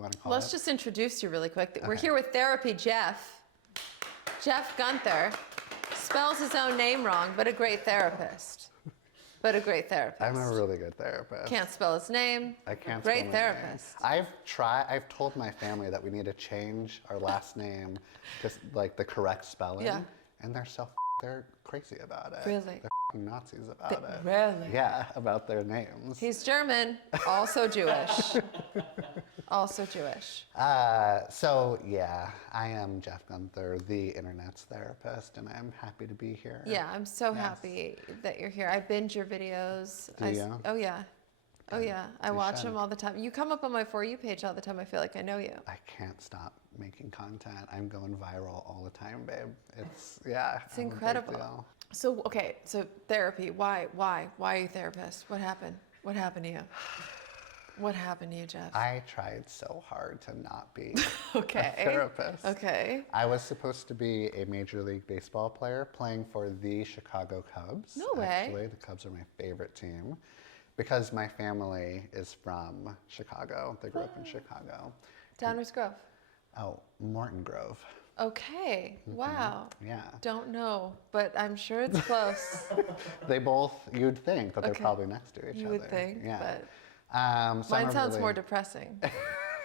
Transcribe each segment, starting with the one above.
you want to call Let's just introduce you really quick. We're here with Therapy Jeff. Jeff Gunther spells his own name wrong, but a great therapist. I'm a really good therapist. Can't spell his name. I can't Great spell therapist. my name. I've told my family that we need to change our last name to like the correct spelling. Yeah. And they're crazy about it. Really? They're Nazis about it. Really? Yeah, about their names. He's German, also Jewish. Also Jewish. So yeah, I am Jeff Gunther, the internet's therapist, and I'm happy to be here. Yeah, I'm so happy that you're here. I binge your videos. Do you? Oh yeah. Oh yeah, I You watch should. them all the time. You come up on my For You page all the time. I feel like I know you. I can't stop making content. I'm going viral all the time, babe. It's It's I'm a big incredible. deal. So okay, so therapy. Why are you a therapist? What happened? What happened to you? What happened to you, Jeff? I tried so hard to not be Okay. a therapist. Okay. I was supposed to be a Major League Baseball player playing for the Chicago Cubs. No way. Actually, the Cubs are my favorite team because my family is from Chicago. They grew up in Chicago. Downers Grove. Oh, Morton Grove. Okay. Wow. Yeah. Don't know, but I'm sure it's close. They both, you'd think that they're Okay. probably next to each other. You would think, Yeah. but So mine I'm sounds really- more depressing.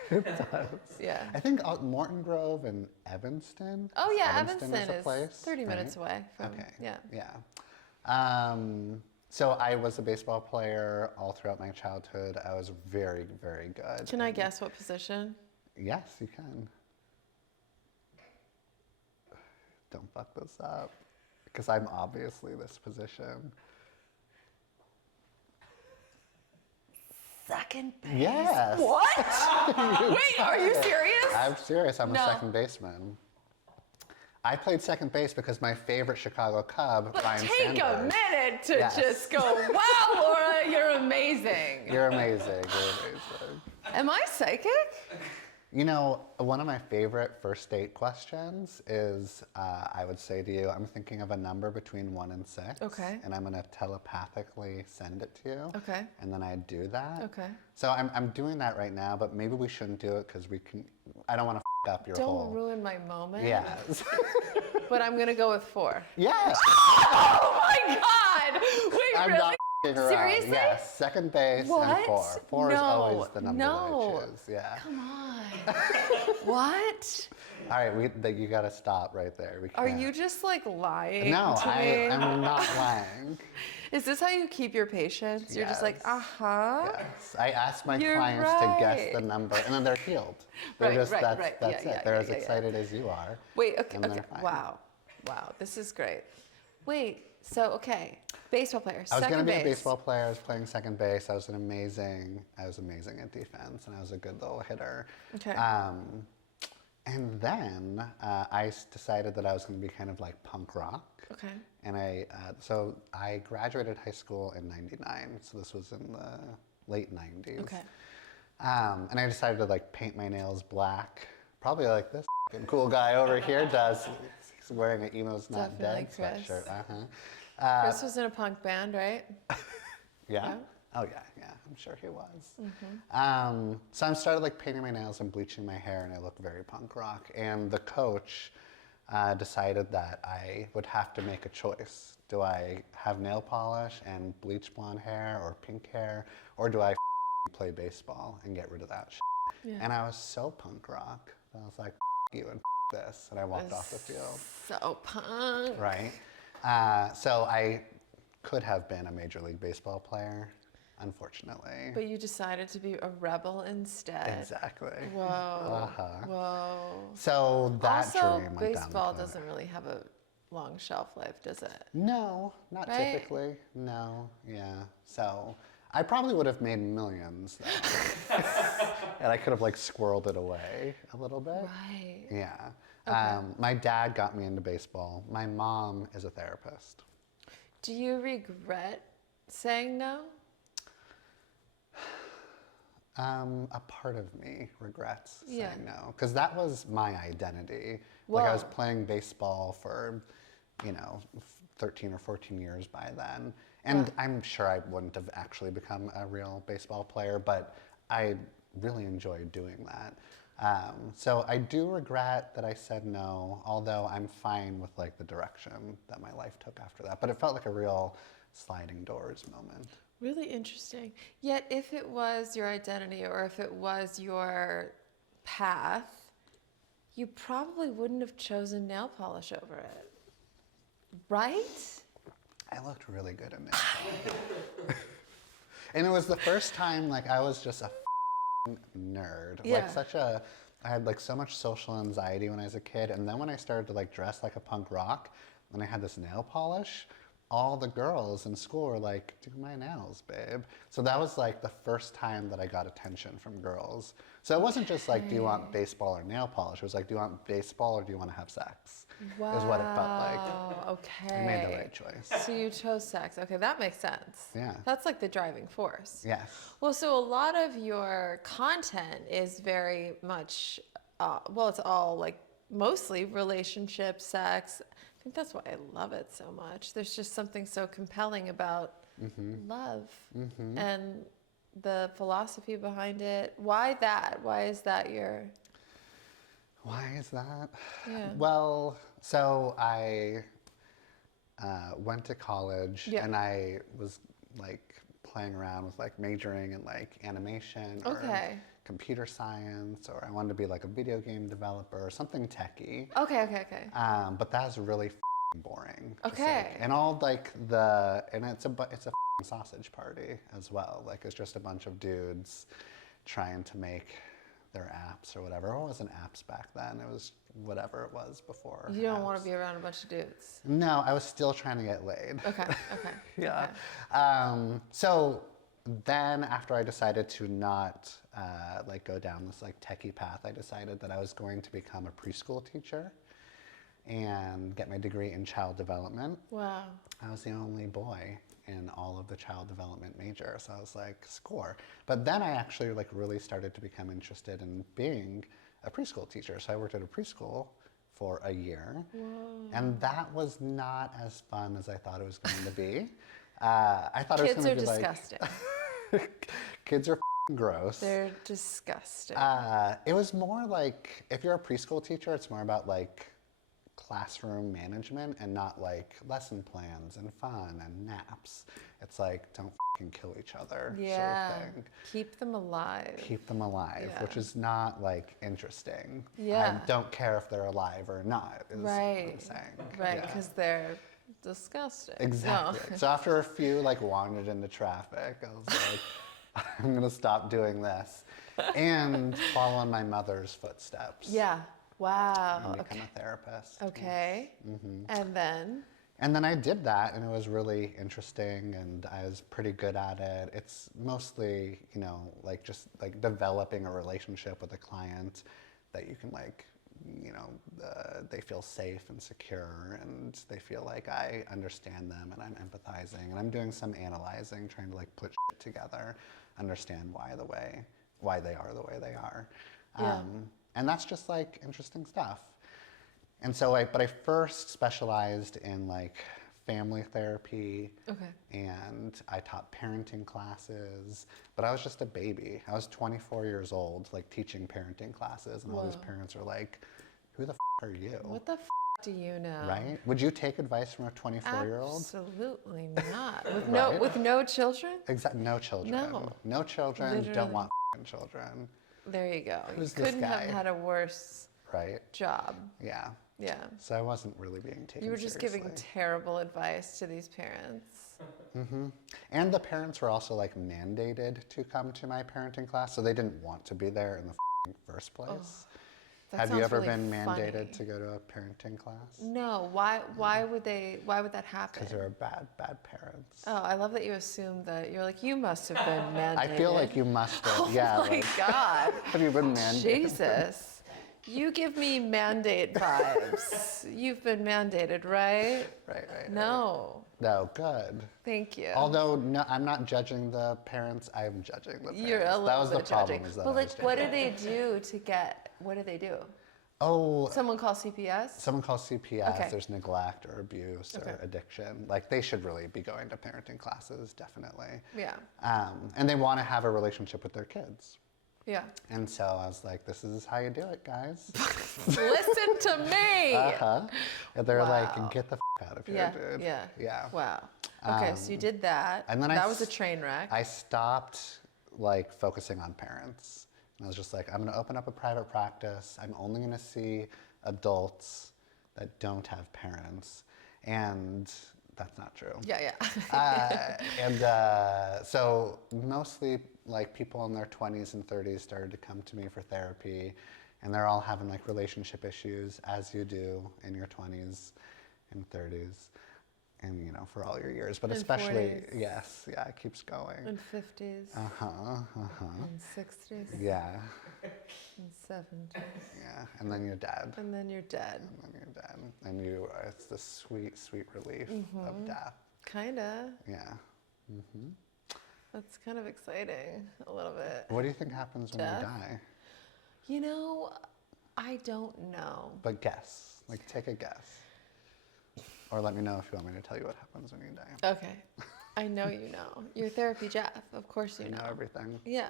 It does. Yeah. I think Morton Grove and Evanston. Oh yeah, Evanston Evanston a is place, 30 minutes right? away from. Okay. Yeah. Yeah. So I was a baseball player all throughout my childhood. I was very, very good. Can I guess what position? Yes, you can. Don't fuck this up, because I'm obviously this position. Second base. Yes. What? Wait, are you serious? I'm serious. I'm No. a second baseman. I played second base because my favorite Chicago Cub, But Ryan take a Sandberg. minute to Yes. just go, wow, Laura, you're amazing. You're amazing. You're amazing. Am I psychic? You know, one of my favorite first date questions is, I would say to you, I'm thinking of a number between 1 and 6. Okay. And I'm going to telepathically send it to you. Okay. And then I do that. Okay. So I'm doing that right now, but maybe we shouldn't do it because I don't want to up your Don't whole. ruin my moment. Yes. But I'm going to go with 4. Yes. Oh my God! Wait, I'm really? not f***ing around. Seriously? Yes, second base What? and 4. 4 is No, always the number no. that I choose. Yeah. Come on. What? All right, you got to stop right there. We Are can't. you just like lying No, to me? I'm not lying. Is this how you keep your patients? You're just like, Yes. uh-huh. Yes, I ask my You're clients to guess right. the number, and then they're healed. They're Right, just right, that's right. that's Yeah, it. yeah, They're yeah, as yeah, excited as you are. Wait, okay, and they're okay. fine. Wow, this is great. Wait, so okay, baseball player, I was second going to be base. a baseball player. I was playing second base. I was amazing at defense, and I was a good little hitter. Okay. And then I decided that I was going to be kind of like punk rock. Okay. And so I graduated high school in '99. So this was in the late '90s. Okay. And I decided to like paint my nails black, probably like this f***ing cool guy over here does. He's wearing an Emo's Not Dead Definitely Chris. sweatshirt. Chris was in a punk band, right? Yeah. Yeah. Oh yeah, I'm sure he was. Mm-hmm. So I started like painting my nails and bleaching my hair, and I looked very punk rock. And the coach decided that I would have to make a choice. Do I have nail polish and bleach blonde hair or pink hair, or do I play baseball and get rid of that shit? Yeah. And I was so punk rock that I was like, you and this, and I walked off the field. So punk. Right. So I could have been a Major League Baseball player, unfortunately. But you decided to be a rebel instead. Exactly. Whoa. Uh-huh. Whoa. So that Also, dream went down the baseball toilet. doesn't really have a long shelf life, does it? No, not Right? typically. No, yeah. So I probably would have made millions, though. And I could have like squirreled it away a little bit. Right. Yeah. Okay. My dad got me into baseball. My mom is a therapist. Do you regret saying no? A part of me regrets Yeah. saying no, because that was my identity. Like I was Whoa. playing baseball for, 13 or 14 years by then. And Wow. I'm sure I wouldn't have actually become a real baseball player, but I really enjoyed doing that. So I do regret that I said no, although I'm fine with like the direction that my life took after that. But it felt like a real sliding doors moment. Really interesting. Yet, if it was your identity or if it was your path, you probably wouldn't have chosen nail polish over it, right? I looked really good in nail. And it was the first time like I was just a nerd. Yeah. Like I had like so much social anxiety when I was a kid, and then when I started to like dress like a punk rock, and I had this nail polish, all the girls in school were like, "Do my nails, babe." So that was like the first time that I got attention from girls. So it wasn't just like, "Do you want baseball or nail polish?" It was like, "Do you want baseball or do you want to have sex?" Wow. Is what it felt like. Okay. I made the right choice. So you chose sex. Okay, that makes sense. Yeah. That's like the driving force. Yes. Well, so a lot of your content is very much, well, it's all like mostly relationship, sex. I think that's why I love it so much. There's just something so compelling about love and the philosophy behind it. Why that? Why is that your... Why is that? Yeah. Well, so I went to college and I was like playing around with like majoring in like animation or computer science, or I wanted to be like a video game developer or something techie. Okay. But that's really boring. Just, Okay. like, and all like it's a sausage party as well. Like it's just a bunch of dudes trying to make their apps or whatever. What was an apps back then? It was whatever it was before. You don't apps. want to be around a bunch of dudes. No, I was still trying to get laid. Okay. Yeah. Okay. So then after I decided to not like go down this like techie path, I decided that I was going to become a preschool teacher and get my degree in child development. Wow. I was the only boy in all of the child development major, so I was like, score. But then I actually like really started to become interested in being a preschool teacher. So I worked at a preschool for a year. Whoa. And that was not as fun as I thought it was going to be. I thought it was going to be disgusting. like... Kids are f***ing gross. They're disgusting. It was more like, if you're a preschool teacher, it's more about like classroom management and not like lesson plans and fun and naps. It's like, don't f***ing kill each other sort of thing. Keep them alive. Keep them alive, which is not like interesting. Yeah. I don't care if they're alive or not, is what I'm saying. Right, Yeah. because they're disgusting. Exactly. No. So after a few like wandered into traffic, I was like, I'm gonna stop doing this and follow in my mother's footsteps. Yeah. Wow. And become a therapist. Okay. And then? And then I did that, and it was really interesting, and I was pretty good at it. It's mostly, you know, like just like developing a relationship with a client that you can like, you know, they feel safe and secure, and they feel like I understand them, and I'm empathizing, and I'm doing some analyzing, trying to like put shit together, understand why they are the way they are. Yeah. And that's just like interesting stuff. And so but I first specialized in like family therapy. Okay. And I taught parenting classes, but I was just a baby. I was 24 years old, like teaching parenting classes, and all these parents are like, who the f*** are you? What the f*** do you know? Right? Would you take advice from a 24-year-old? Absolutely not. Right? With no children? Exactly. No children. No. No children. Literally. Don't want f***ing children. There you go. Who's you this couldn't guy? have had a worse Right? job. Yeah. Yeah. So I wasn't really being taken You were just seriously. giving terrible advice to these parents. And the parents were also like mandated to come to my parenting class, so they didn't want to be there in the first place. That Have you sounds ever really been mandated funny. to go to a parenting class? No. Why would that happen? Because they're bad parents. Oh, I love that you assume that. You're like, you must have been mandated. I feel like you must have. Yeah. Oh my like, God. have you been mandated? Jesus. You give me mandate vibes. You've been mandated, right? Right. No. No, good. Thank you. Although no, I'm not judging the parents, I'm judging the parents. You're a little that was bit the problem. judging. Is that But I like, was what do judging. they do to get? What do they do? Oh, Someone call CPS? someone calls CPS, Okay. there's neglect or abuse or addiction. Like they should really be going to parenting classes, definitely. Yeah. And they want to have a relationship with their kids. Yeah. And so I was like, this is how you do it, guys. Listen to me. Uh-huh. And they're Wow. like, get the out of here, Yeah. dude. Yeah. Yeah. Wow. Okay, so you did that. And then that was a train wreck. I stopped like focusing on parents. And I was just like, I'm gonna open up a private practice. I'm only gonna see adults that don't have parents. And that's not true. Yeah, yeah. So mostly like people in their 20s and 30s started to come to me for therapy, and they're all having like relationship issues, as you do in your 20s and 30s, and you know, for all your years, but And especially 40s. Yes, yeah, it keeps going. And 50s. And 60s. Yeah, And 70s. yeah, and then you're dead. And then you're dead. And then you're dead, and it's the sweet, sweet relief of death. Kinda. Yeah. That's kind of exciting, a little bit. What do you think happens when Death? you die? You know, I don't know. But guess. Like, take a guess. Or let me know if you want me to tell you what happens when you die. Okay. I know you know. You're Therapy Jeff. Of course you I know. know everything. Yeah.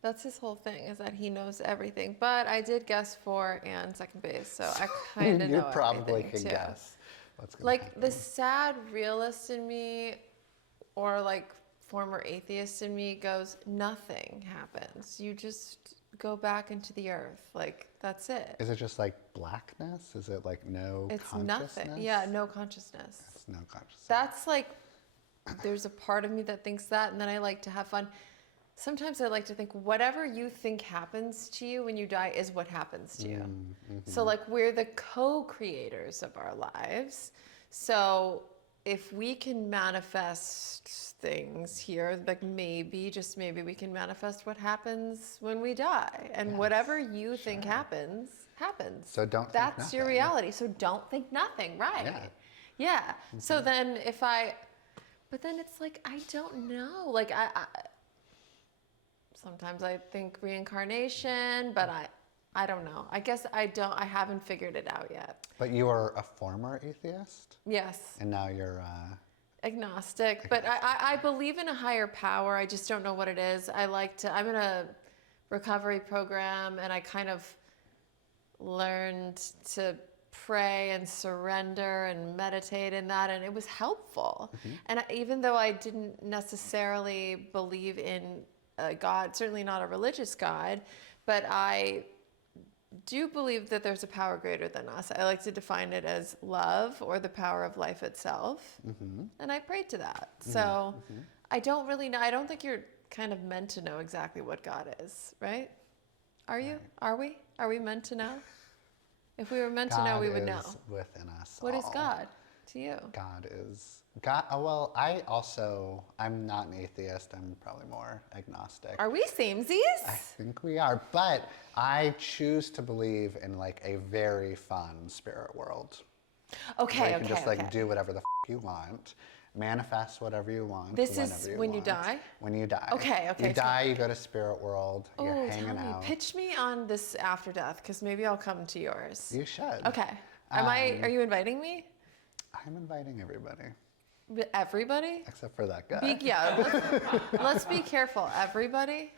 That's his whole thing, is that he knows everything. But I did guess for and second base, so I kind of know You probably everything, can too. guess what's going to Like happen. the sad realist in me, or like former atheist in me, goes, nothing happens. You just go back into the earth. Like, that's it. Is it just like blackness? Is it like no It's consciousness? nothing. Yeah, no consciousness. It's no consciousness. That's like, there's a part of me that thinks that, and then I like to have fun. Sometimes I like to think whatever you think happens to you when you die is what happens to you. So like, we're the co-creators of our lives. So if we can manifest things here, like maybe, just maybe, we can manifest what happens when we die. And whatever you think happens, happens. So don't think That's your nothing. reality. So don't think nothing, right? Yeah. Yeah. So then but then it's like, I don't know. Like, I sometimes I think reincarnation, but I don't know. I guess I haven't figured it out yet. But you were a former atheist? Yes. And now you're... Agnostic. But I believe in a higher power. I just don't know what it is. I'm in a recovery program, and I kind of learned to pray and surrender and meditate in that, and it was helpful. And even though I didn't necessarily believe in a God, certainly not a religious God, but I do believe that there's a power greater than us. I like to define it as love, or the power of life itself. And I prayed to that. So I don't really know. I don't think you're kind of meant to know exactly what God is, right? Are you? Are we? Are we meant to know? If we were meant to know, we would know. God is within us What is all. God to you? God is... well, I'm not an atheist. I'm probably more agnostic. Are we samesies? I think we are, but I choose to believe in like a very fun spirit world. Okay, Where you okay, can just okay. like do whatever the you want, manifest whatever you want. This whenever is you when you want. die? When you die. Okay, okay, You die, you go to spirit world. You're Oh, hanging tell me. out. Pitch me on this after death, because maybe I'll come to yours. You should. Okay. Are you inviting me? I'm inviting everybody Everybody? except for that guy. Let's be careful. Everybody?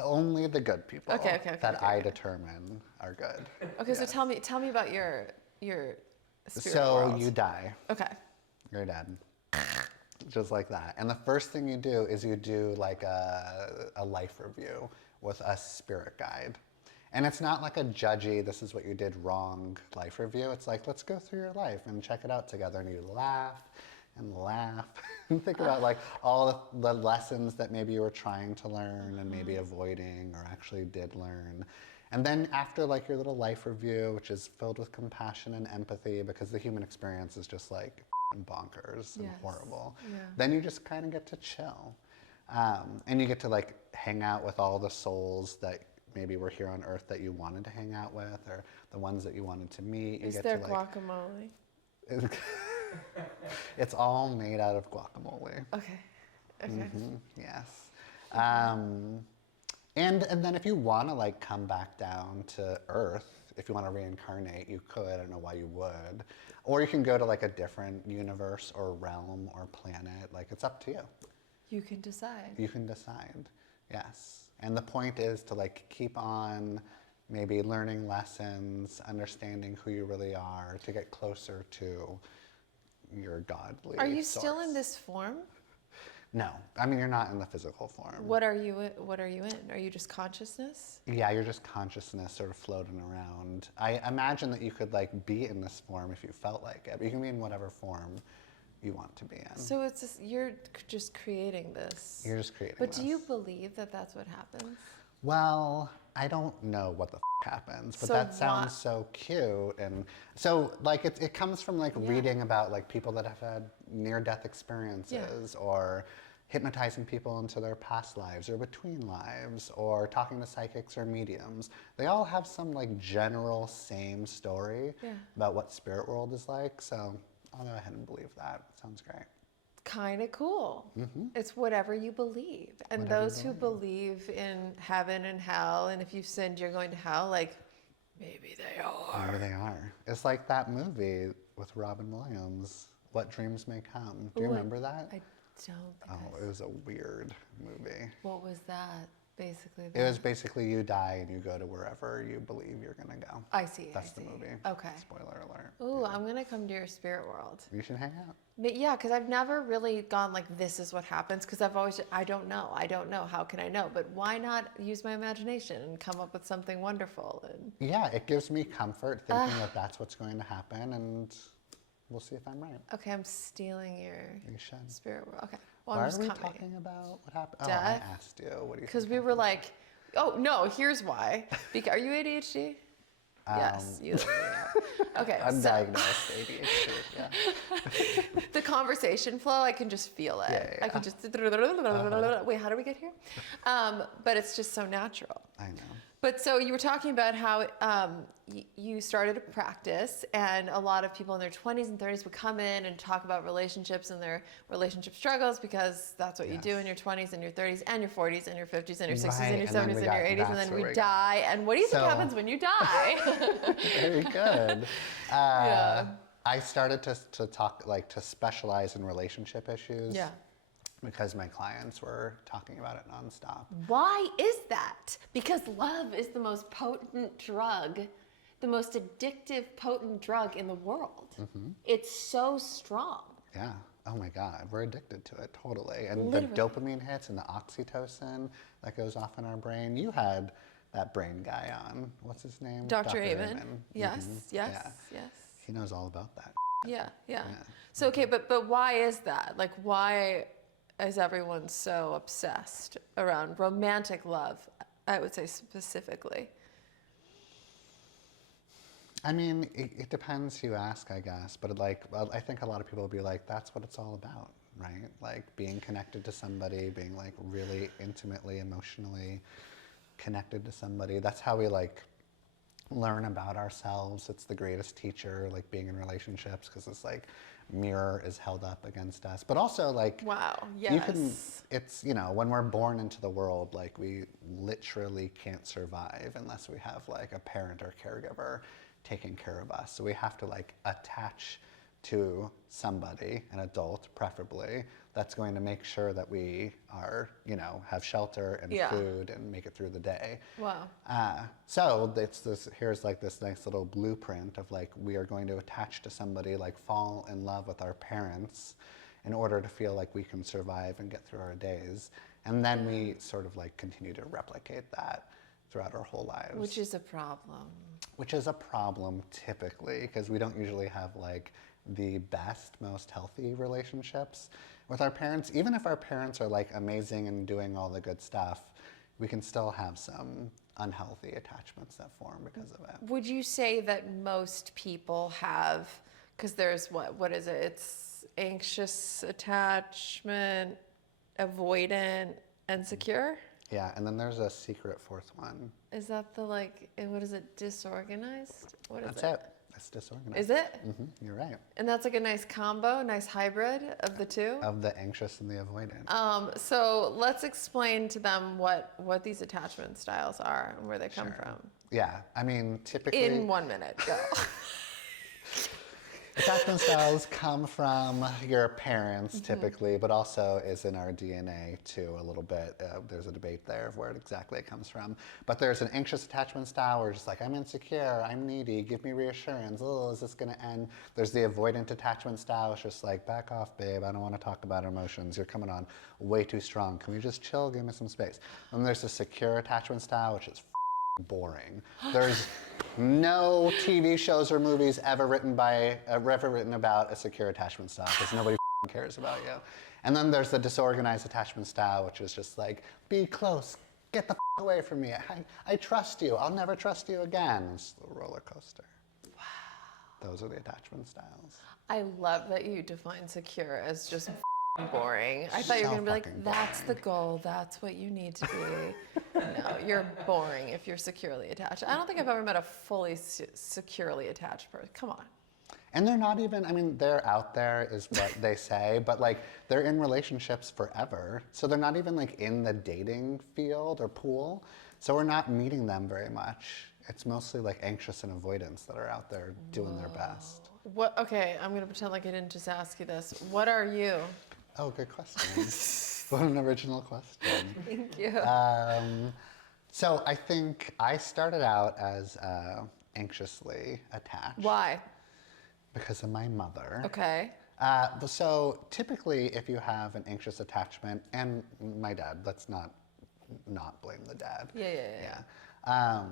Only the good people Okay, that I determine are good. Okay, so Yes. tell me about your spirit So world. you die. Okay. You're dead. Just like that. And the first thing you do is you do like a life review with a spirit guide. And it's not like a judgy, this is what you did wrong life review. It's like, let's go through your life and check it out together. And you laugh and laugh and think about like all the lessons that maybe you were trying to learn and maybe avoiding or actually did learn. And then after like your little life review, which is filled with compassion and empathy, because the human experience is just like bonkers and Yes. horrible, Yeah. then you just kind of get to chill. And you get to like hang out with all the souls that maybe were here on Earth that you wanted to hang out with, or the ones that you wanted to meet. You Is get there to like, guacamole? it's all made out of guacamole. Okay. Okay. Yes. And then if you want to like come back down to Earth, if you want to reincarnate, you could. I don't know why you would. Or you can go to like a different universe or realm or planet. Like, it's up to you. You can decide. You can decide. Yes. And the point is to like keep on maybe learning lessons, understanding who you really are, to get closer to your godly Are you source. still in this form? No, I mean, you're not in the physical form. What are you in? Are you just consciousness? Yeah, you're just consciousness sort of floating around. I imagine that you could like be in this form if you felt like it, but you can be in whatever form you want to be in. So it's just, you're just creating this. You're just creating But this. do you believe that that's what happens? Well, I don't know what the happens, but So that sounds so cute. And so like it comes from like reading about like people that have had near-death experiences or hypnotizing people into their past lives or between lives or talking to psychics or mediums. They all have some like general same story about what spirit world is like. So I'll go ahead and believe that. Sounds great. Kind of cool. It's whatever you believe. And Whatever you those who believe in heaven and hell, and if you've sinned, you're going to hell, like, maybe they are. Maybe they are. It's like that movie with Robin Williams, What Dreams May Come. Do you remember that? I don't think It was a weird movie. What was that, basically? It was basically you die and you go to wherever you believe you're going to go. I see. That's the movie. Okay. Spoiler alert. Ooh, I'm going to come to your spirit world. You should hang out. But yeah, because I've never really gone like, this is what happens, because I've always, I don't know, how can I know? But why not use my imagination and come up with something wonderful? And Yeah, it gives me comfort thinking that that's what's going to happen, and we'll see if I'm right. Okay, I'm stealing your You should. spirit world. Okay, well, Why I'm just are we coming. talking about what happened? Death. Oh, I asked you. What do you Because think we were like, oh no, here's why. Are you ADHD? Yes, you are. Okay, so Undiagnosed ADHD, yeah. the conversation flow, I can just feel it. Yeah. I can just, wait, how do we get here? But it's just so natural. I know. But so you were talking about how you started a practice, and a lot of people in their 20s and 30s would come in and talk about relationships and their relationship struggles, because that's what you do in your 20s and your 30s and your 40s and your 50s and your 60s and your 70s and your 80s, and then we die. And what do you think happens when you die? Very good. Yeah. I started to talk, like to specialize in relationship issues. Yeah. Because my clients were talking about it nonstop. Why is that? Because love is the most potent drug, the most addictive, potent drug in the world. It's so strong. Yeah. Oh my God, we're addicted to it totally. And the dopamine hits and the oxytocin that goes off in our brain. You had that brain guy on. What's his name? Dr. Amen. Yes, yes, Yeah. yes. He knows all about that. Yeah. So okay, but why is that? Like, why is everyone so obsessed around romantic love? I would say specifically. I mean, it depends who you ask, I guess. But like, well, I think a lot of people will be like, that's what it's all about, right? Like being connected to somebody, being like really intimately, emotionally connected to somebody. That's how we like learn about ourselves. It's the greatest teacher, like being in relationships, because it's like mirror is held up against us. But also like, Wow, yes. you can, it's, you know, when we're born into the world, like we literally can't survive unless we have like a parent or caregiver taking care of us. So we have to like attach to somebody, an adult preferably, that's going to make sure that we are, you know, have shelter and food and make it through the day. Wow. So it's this, here's like this nice little blueprint of like, we are going to attach to somebody, like fall in love with our parents in order to feel like we can survive and get through our days. And then we sort of like continue to replicate that throughout our whole lives. Which is a problem. Which is a problem typically, because we don't usually have like the best, most healthy relationships with our parents. Even if our parents are like amazing and doing all the good stuff, we can still have some unhealthy attachments that form because of it. Would you say that most people have, because there's what is it? It's anxious attachment, avoidant, and secure? Yeah, and then there's a secret fourth one. Is that the like, what is it, disorganized? What is That's it. It's disorganized. Is it? You're right. And that's like a nice combo, nice hybrid of the two? Of the anxious and the avoidant. So let's explain to them what these attachment styles are and where they come from. Yeah, I mean, typically... In 1 minute, go. attachment styles come from your parents typically, but also is in our DNA too a little bit. There's a debate there of where exactly it comes from. But there's an anxious attachment style where it's just like, I'm insecure, I'm needy, give me reassurance. Oh, is this going to end? There's the avoidant attachment style. It's just like, back off, babe. I don't want to talk about emotions. You're coming on way too strong. Can we just chill? Give me some space. And there's the secure attachment style, which is boring. There's no TV shows or movies ever written about a secure attachment style because nobody cares about you. And then there's the disorganized attachment style, which is just like, be close, get the away from me. I trust you. I'll never trust you again. It's a roller coaster. Wow. Those are the attachment styles. I love that you define secure as just boring. I thought you were going to be like, that's the goal. That's what you need to be. No, you're boring if you're securely attached. I don't think I've ever met a fully securely attached person. Come on. And they're not even, I mean, they're out there is what they say, but like they're in relationships forever. So they're not even like in the dating field or pool. So we're not meeting them very much. It's mostly like anxious and avoidance that are out there doing their best. What? Okay, I'm going to pretend like I didn't just ask you this. What are you? Oh, good question. What an original question. Thank you. So I think I started out as anxiously attached. Why? Because of my mother. Okay. So typically if you have an anxious attachment, and my dad, let's not blame the dad. Yeah.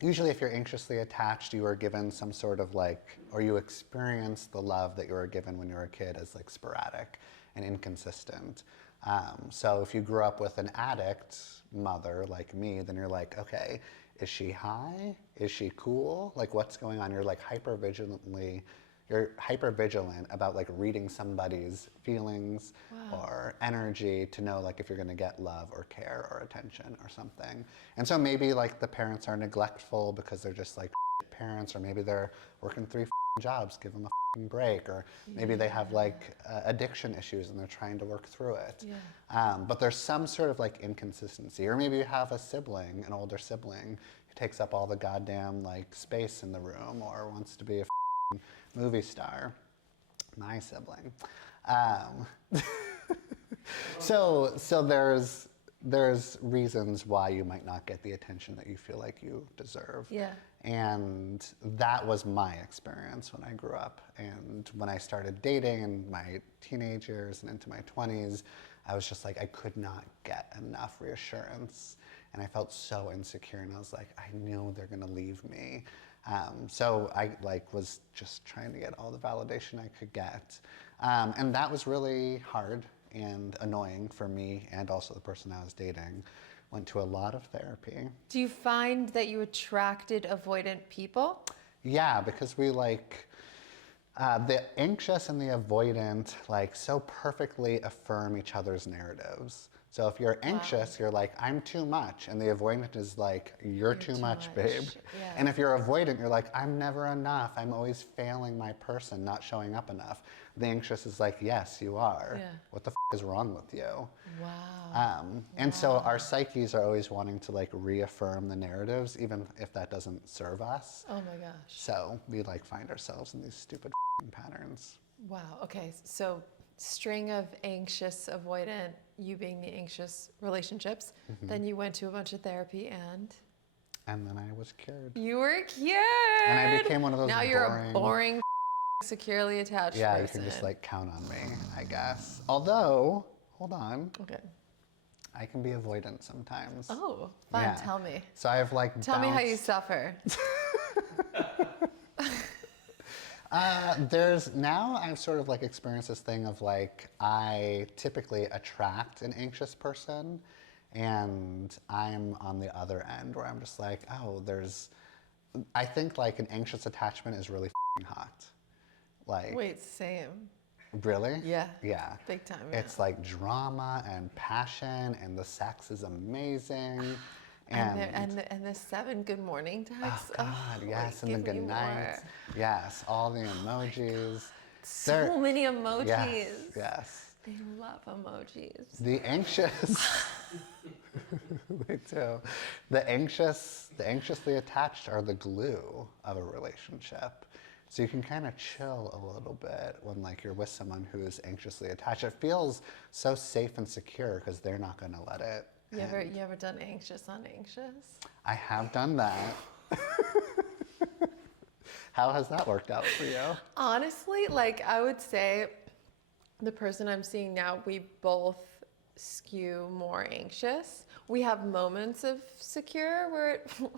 Usually if you're anxiously attached, you are given some sort of like, or you experience the love that you were given when you were a kid as like sporadic and inconsistent. So if you grew up with an addict mother like me, then you're like, okay, is she high? Is she cool? Like what's going on? You're like hyper vigilant about like reading somebody's feelings or energy to know like if you're gonna get love or care or attention or something. And so maybe like the parents are neglectful because they're just like parents, or maybe they're working 3 jobs, give them a break, or maybe they have like addiction issues and they're trying to work through it. But there's some sort of like inconsistency, or maybe you have a sibling, an older sibling, who takes up all the goddamn like space in the room or wants to be a movie star. My sibling. So there's reasons why you might not get the attention that you feel like you deserve. Yeah. And that was my experience when I grew up. And when I started dating in my teenage years and into my 20s, I was just like, I could not get enough reassurance. And I felt so insecure, and I was like, I knew they're gonna leave me. So I was just trying to get all the validation I could get. And that was really hard and annoying for me and also the person I was dating. Went to a lot of therapy. Do you find that you attracted avoidant people? Yeah, because we the anxious and the avoidant so perfectly affirm each other's narratives. So if you're anxious, you're like, I'm too much. And the avoidant is like, you're too much, babe. Yeah. And if you're avoidant, you're like, I'm never enough. I'm always failing my person, not showing up enough. The anxious is like, yes, you are. Yeah. What the is wrong with you? Wow. And so our psyches are always wanting to reaffirm the narratives, even if that doesn't serve us. Oh my gosh. So we find ourselves in these stupid patterns. Wow. Okay. So string of anxious, avoidant, you being the anxious relationships. Mm-hmm. Then you went to a bunch of therapy and then I was cured. you were cured. And I became one of those now you're a boring, securely attached person. Yeah, you can just count on me, I guess. Although, hold on. Okay. I can be avoidant sometimes. Oh, fun. Yeah. Tell me. So I've Tell me how you suffer. Now I've sort of experienced this thing of I typically attract an anxious person, and I'm on the other end where I'm just I think an anxious attachment is really hot. Wait, same. Really? Yeah. Yeah. Big time. Yeah. It's drama and passion, and the sex is amazing. And the 7 good morning texts. Oh God, yes, and the good night. Yes, all the emojis. So many emojis. Yes, yes. They love emojis. The anxious. They do. The anxiously attached are the glue of a relationship. So you can kind of chill a little bit when like you're with someone who is anxiously attached. It feels so safe and secure because they're not going to let it. You ever done anxious on anxious? I have done that. How has that worked out for you? Honestly, like I would say the person I'm seeing now, we both skew more anxious. We have moments of secure where it, a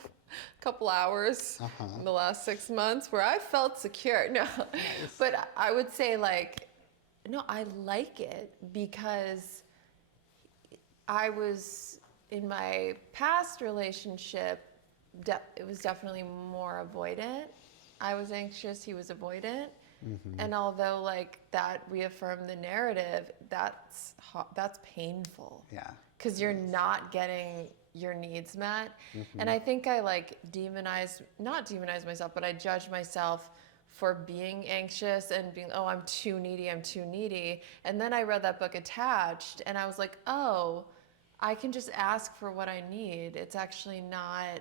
couple hours in the last 6 months where I felt secure. No, but I would say like, no, I like it because I was in my past relationship, it was definitely more avoidant. I was anxious, he was avoidant. And although like that reaffirmed the narrative, that's painful. Yeah. Because you're not getting your needs met. And I think I like not demonize myself, but I judge myself for being anxious and being, oh, I'm too needy. And then I read that book Attached and I was like, oh, I can just ask for what I need. It's actually not,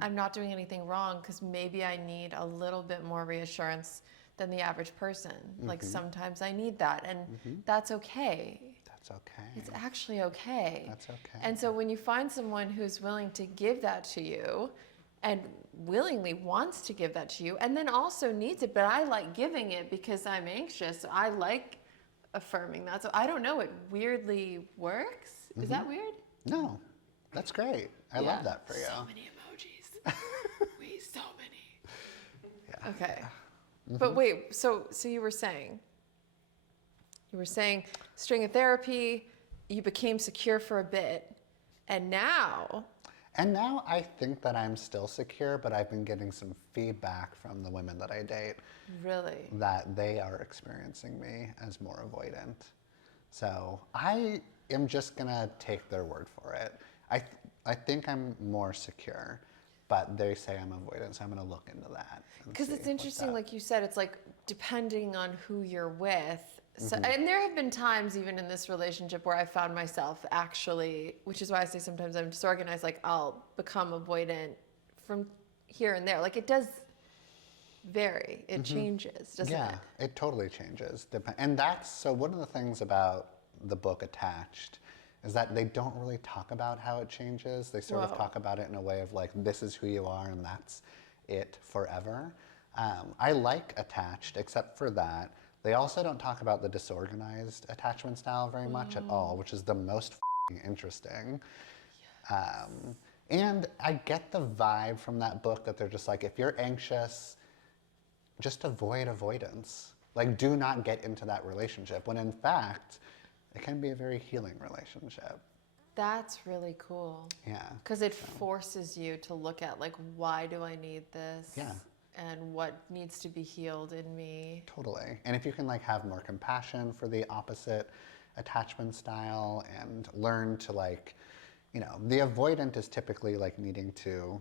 I'm not doing anything wrong because maybe I need a little bit more reassurance than the average person. Like sometimes I need that and that's okay. That's okay. It's actually okay. That's okay. And so when you find someone who's willing to give that to you and willingly wants to give that to you and then also needs it, but I like giving it because I'm anxious. So I like affirming that. So I don't know, it weirdly works. Is that weird? No, that's great. I love that for you. So many emojis. So many. Yeah. Okay. But wait, so you were saying string of therapy, you became secure for a bit, and now I think that I'm still secure, but I've been getting some feedback from the women that I date. Really? That they are experiencing me as more avoidant. So I am just gonna take their word for it. I think I'm more secure, but they say I'm avoidant, so I'm gonna look into that. Because it's interesting, like you said, it's like depending on who you're with. So, and there have been times even in this relationship where I found myself actually, which is why I say sometimes I'm disorganized, like I'll become avoidant from here and there. Like it does vary. It changes, doesn't it? Yeah, it totally changes. And that's, so one of the things about the book Attached is that they don't really talk about how it changes. They sort of talk about it in a way of like, this is who you are and that's it forever. I like Attached, except for that. They also don't talk about the disorganized attachment style very much at all, which is the most interesting. Yes. And I get the vibe from that book that they're just like, if you're anxious, just avoid avoidance. Like, do not get into that relationship, when in fact, it can be a very healing relationship. That's really cool. Yeah. Because it forces you to look at, like, why do I need this? Yeah. And what needs to be healed in me. Totally. And if you can, like, have more compassion for the opposite attachment style and learn to, like, you know, the avoidant is typically, like, needing to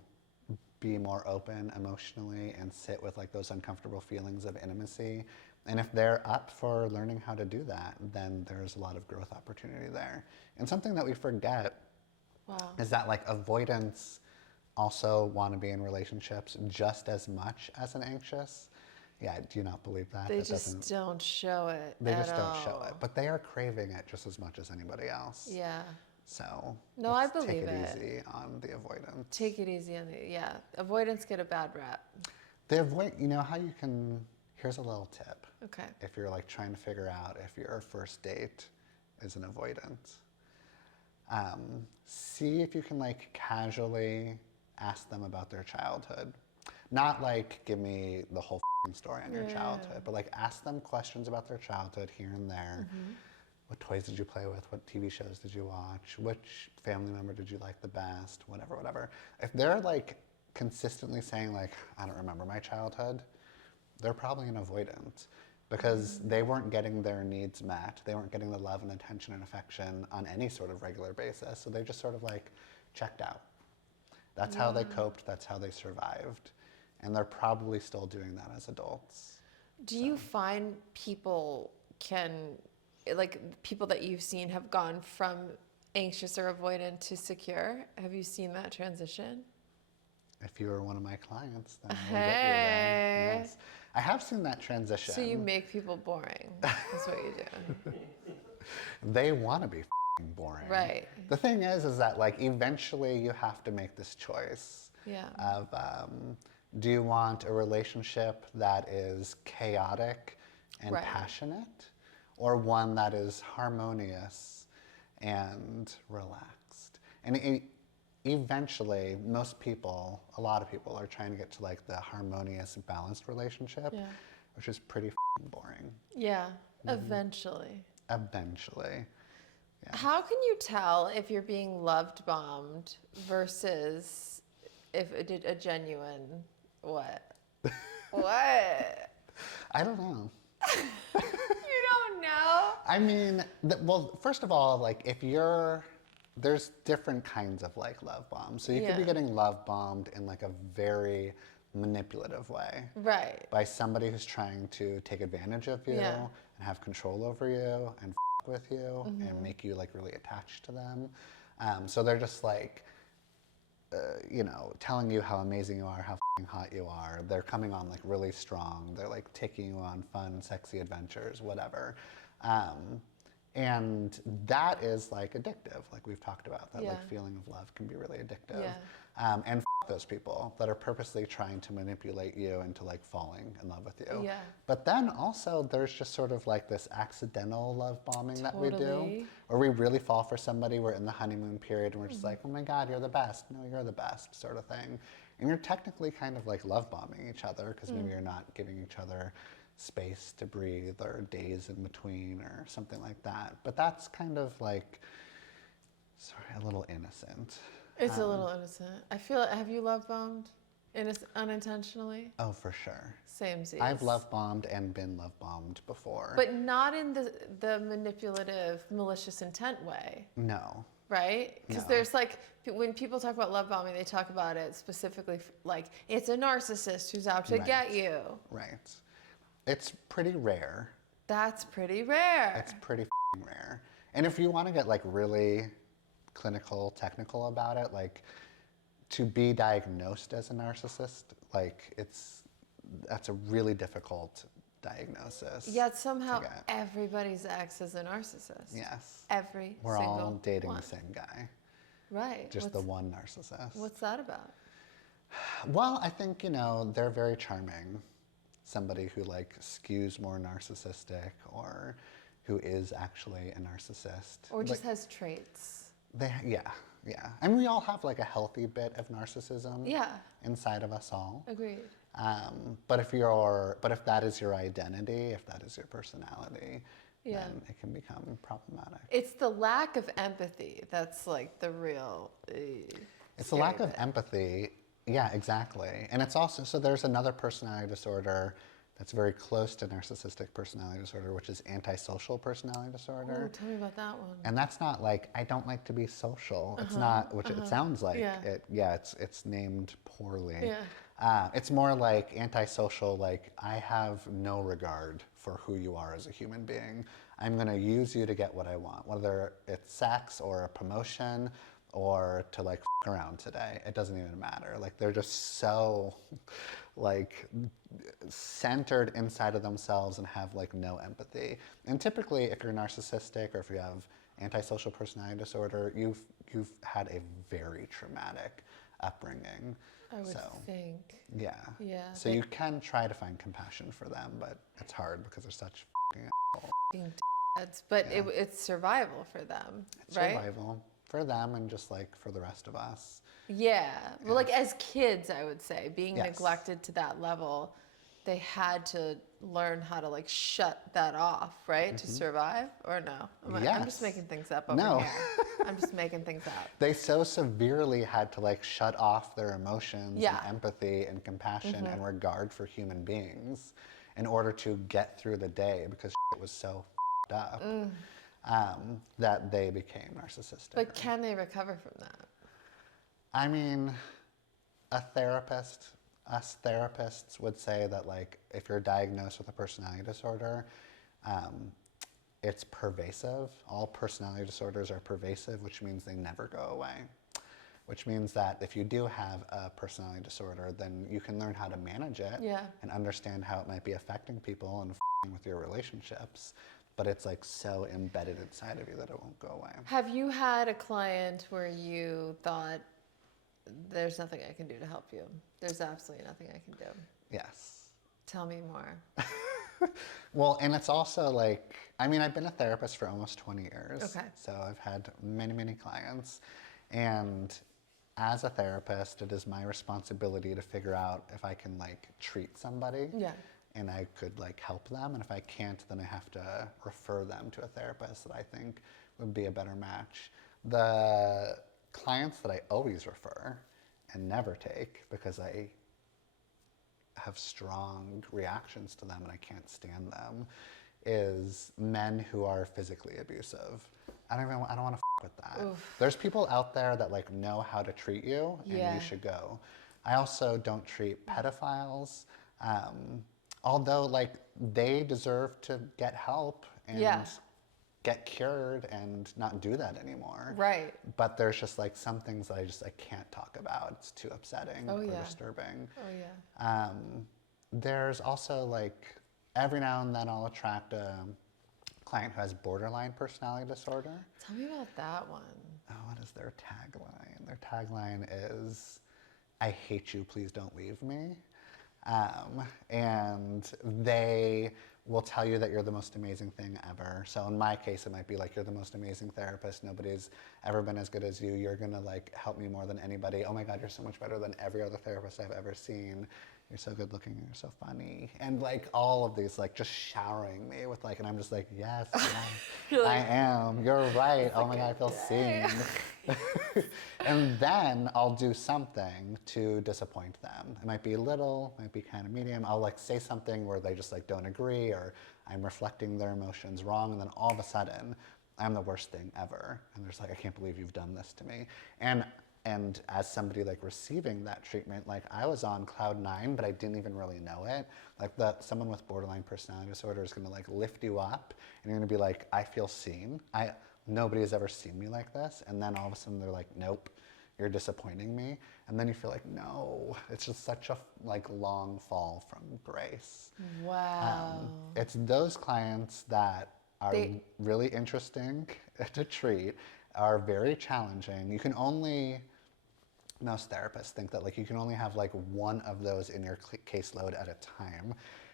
be more open emotionally and sit with, like, those uncomfortable feelings of intimacy. And if they're up for learning how to do that, then there's a lot of growth opportunity there. And something that we forget is that, like, avoidance also want to be in relationships just as much as an anxious. Yeah, do you not believe that? They just don't show it. They just don't show it, but they are craving it just as much as anybody else. Yeah. So no, I believe take it easy on the avoidance. Take it easy on the avoidance get a bad rap. You know how you can. Here's a little tip. Okay. If you're like trying to figure out if your first date is an avoidant, see if you can like casually ask them about their childhood. Not like give me the whole story on your childhood, but like ask them questions about their childhood here and there. What toys did you play with? What TV shows did you watch? Which family member did you like the best? Whatever. If they're like consistently saying like, I don't remember my childhood, they're probably an avoidant because they weren't getting their needs met. They weren't getting the love and attention and affection on any sort of regular basis. So they just sort of like checked out. That's how they coped. That's how they survived. And they're probably still doing that as adults. Do you find people people that you've seen have gone from anxious or avoidant to secure? Have you seen that transition? If you were one of my clients, then we'll get you there. Yes. I have seen that transition. So you make people boring. That's what you do. They want to be boring. Right. The thing is that like eventually you have to make this choice of do you want a relationship that is chaotic and passionate, or one that is harmonious and relaxed? And eventually, a lot of people are trying to get to like the harmonious, balanced relationship, which is pretty boring. Yeah, eventually. Eventually. Yeah. How can you tell if you're being loved bombed versus if a genuine what? What? I don't know. You don't know? I mean, well, first of all, like there's different kinds of like love bombs. So you could be getting love bombed in like a very manipulative way. Right. By somebody who's trying to take advantage of you and have control over you and with you and make you like really attached to them. So they're just like, telling you how amazing you are, how hot you are. They're coming on like really strong. They're like taking you on fun, sexy adventures, whatever. And that is like addictive, like we've talked about, that like feeling of love can be really addictive. And those people that are purposely trying to manipulate you into like falling in love with you. But then also there's just sort of like this accidental love bombing that we do, where we really fall for somebody, we're in the honeymoon period and we're just like, oh my God, you're the best. No, you're the best, sort of thing. And you're technically kind of like love bombing each other because maybe you're not giving each other space to breathe or days in between or something like that. But that's kind of like, a little innocent. It's a little innocent. I feel, have you love bombed unintentionally? Oh, for sure. Samesies. I've love bombed and been love bombed before. But not in the manipulative, malicious intent way. No. Right? Because No. there's like, when people talk about love bombing, they talk about it specifically like, it's a narcissist who's out to get you. Right. It's pretty rare. That's pretty rare. It's pretty rare. And if you want to get like really clinical, technical about it, like to be diagnosed as a narcissist, like that's a really difficult diagnosis. Yet somehow everybody's ex is a narcissist. Yes. We're all dating one. the same guy. Right. Just the one narcissist. What's that about? Well, I think, they're very charming. Somebody who like skews more narcissistic or who is actually a narcissist. Or just has traits. Yeah. And we all have like a healthy bit of narcissism inside of us all. Agreed. But if that is your identity, if that is your personality, then it can become problematic. It's the lack of empathy that's like the real It's the lack of empathy. Yeah, exactly. And it's also, so there's another personality disorder that's very close to narcissistic personality disorder, which is antisocial personality disorder. Ooh, tell me about that one. And that's not like, I don't like to be social. It's not, which it sounds like. It's named poorly. It's more like antisocial, like I have no regard for who you are as a human being. I'm going to use you to get what I want, whether it's sex or a promotion or to like f around today. It doesn't even matter. Like they're just so like centered inside of themselves and have like no empathy. And typically if you're narcissistic or if you have antisocial personality disorder, you've had a very traumatic upbringing. I would think. Yeah. So you can try to find compassion for them, but it's hard because they're such f***ing assholes. But it's survival for them, it's right? Survival for them and just like for the rest of us. Yeah. Well, like as kids, I would say, being neglected to that level, they had to learn how to like shut that off, right? To survive, or no? I'm just making things up over here. I'm just making things up. They so severely had to like shut off their emotions and empathy and compassion and regard for human beings in order to get through the day because shit was so f***ed up that they became narcissistic. But can they recover from that? I mean, us therapists would say that like if you're diagnosed with a personality disorder, it's pervasive. All personality disorders are pervasive, which means they never go away. which means that if you do have a personality disorder, then you can learn how to manage it and understand how it might be affecting people and with your relationships. But it's like so embedded inside of you that it won't go away. Have you had a client where you thought, there's nothing I can do to help you? There's absolutely nothing I can do. Yes. Tell me more. Well, and it's also like, I mean, I've been a therapist for almost 20 years. Okay. So I've had many, many clients. And as a therapist, it is my responsibility to figure out if I can like treat somebody. Yeah. And I could like help them. And if I can't, then I have to refer them to a therapist that I think would be a better match. The clients that I always refer and never take because I have strong reactions to them and I can't stand them is men who are physically abusive. I don't want to with that. Oof. There's people out there that like know how to treat you and Yeah. you should go. I also don't treat pedophiles, although like they deserve to get help and get cured and not do that anymore. Right. But there's just like some things that I can't talk about. It's too upsetting or disturbing. Oh yeah. There's also like every now and then I'll attract a client who has borderline personality disorder. Tell me about that one. Oh, what is their tagline? Their tagline is, "I hate you, please don't leave me." And they will tell you that you're the most amazing thing ever. So in my case, it might be like, you're the most amazing therapist. Nobody's ever been as good as you. You're gonna like help me more than anybody. Oh my God, you're so much better than every other therapist I've ever seen. You're so good looking, you're so funny. And like all of these, like just showering me with like, and I'm just like, yes, yes I am. You're right. Oh my God, I feel seen. And then I'll do something to disappoint them. It might be little, might be kind of medium. I'll like say something where they just like don't agree, or I'm reflecting their emotions wrong, and then all of a sudden, I'm the worst thing ever. And they're just like, I can't believe you've done this to me. And as somebody like receiving that treatment, like I was on cloud 9, but I didn't even really know it. Like someone with borderline personality disorder is gonna like lift you up, and you're gonna be like, I feel seen. Nobody has ever seen me like this. And then all of a sudden they're like, nope, you're disappointing me. And then you feel like, no, it's just such a like long fall from grace. Wow. It's those clients that are really interesting to treat, are very challenging. You can only, most therapists think that like you can only have like one of those in your caseload at a time,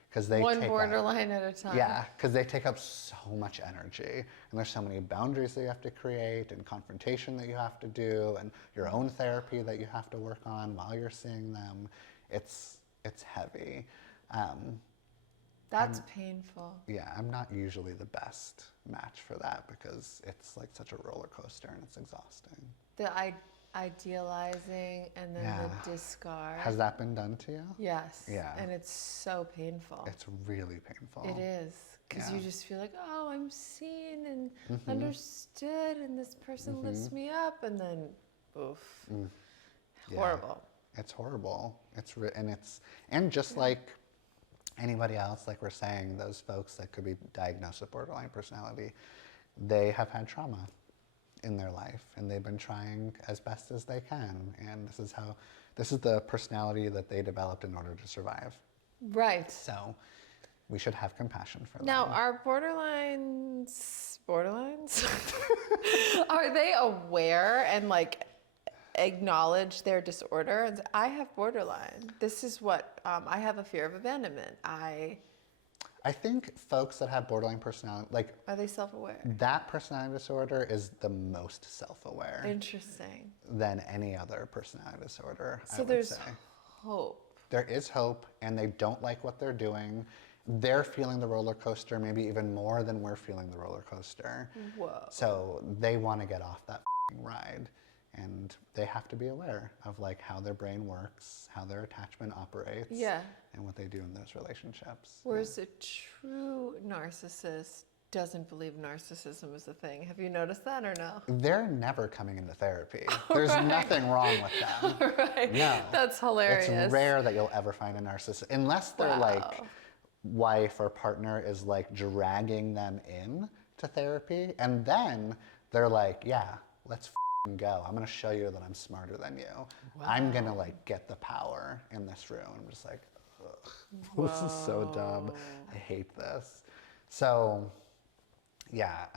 because they one take borderline at a time. Yeah, because they take up so much energy, and there's so many boundaries that you have to create, and confrontation that you have to do, and your own therapy that you have to work on while you're seeing them. It's heavy. That's painful. Yeah, I'm not usually the best match for that because it's like such a roller coaster and it's exhausting. The idealizing and then the discard. Has that been done to you? Yes. Yeah. And it's so painful. It's really painful. It is. Because you just feel like, oh, I'm seen and understood, and this person lifts me up, and then, oof. Horrible. Yeah. It's horrible. And just like anybody else, like we're saying, those folks that could be diagnosed with borderline personality, they have had trauma in their life, and they've been trying as best as they can, and this is the personality that they developed in order to survive. Right. So we should have compassion for them. Now, are borderlines? Are they aware and like acknowledge their disorder? And say, I have borderline. This is what I have, a fear of abandonment. I think folks that have borderline personality, like, Are they self-aware? that personality disorder is the most self-aware Interesting. than any other personality disorder, I So would there's say. hope. There is hope, and they don't like what they're doing. They're feeling the roller coaster maybe even more than we're feeling the roller coaster. Whoa. So they want to get off that ride, and they have to be aware of like how their brain works, how their attachment operates, and what they do in those relationships. Whereas a true narcissist doesn't believe narcissism is a thing. Have you noticed that or no? They're never coming into therapy. There's nothing wrong with them. Right. No. That's hilarious. It's rare that you'll ever find a narcissist, unless they're like wife or partner is like dragging them in to therapy, and then they're like, yeah, let's go. I'm gonna show you that I'm smarter than you. I'm gonna like get the power in this room. I'm just like, ugh, this is so dumb. I hate this. So, yeah.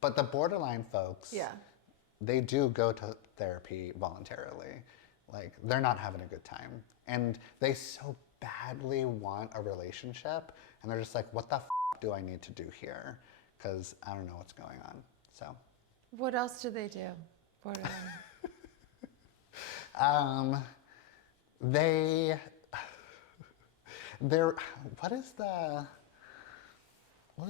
But the borderline folks, they do go to therapy voluntarily. Like they're not having a good time, and they so badly want a relationship, and they're just like, what the do I need to do here? Because I don't know what's going on. So. What else do they do? Borderline. They're, what is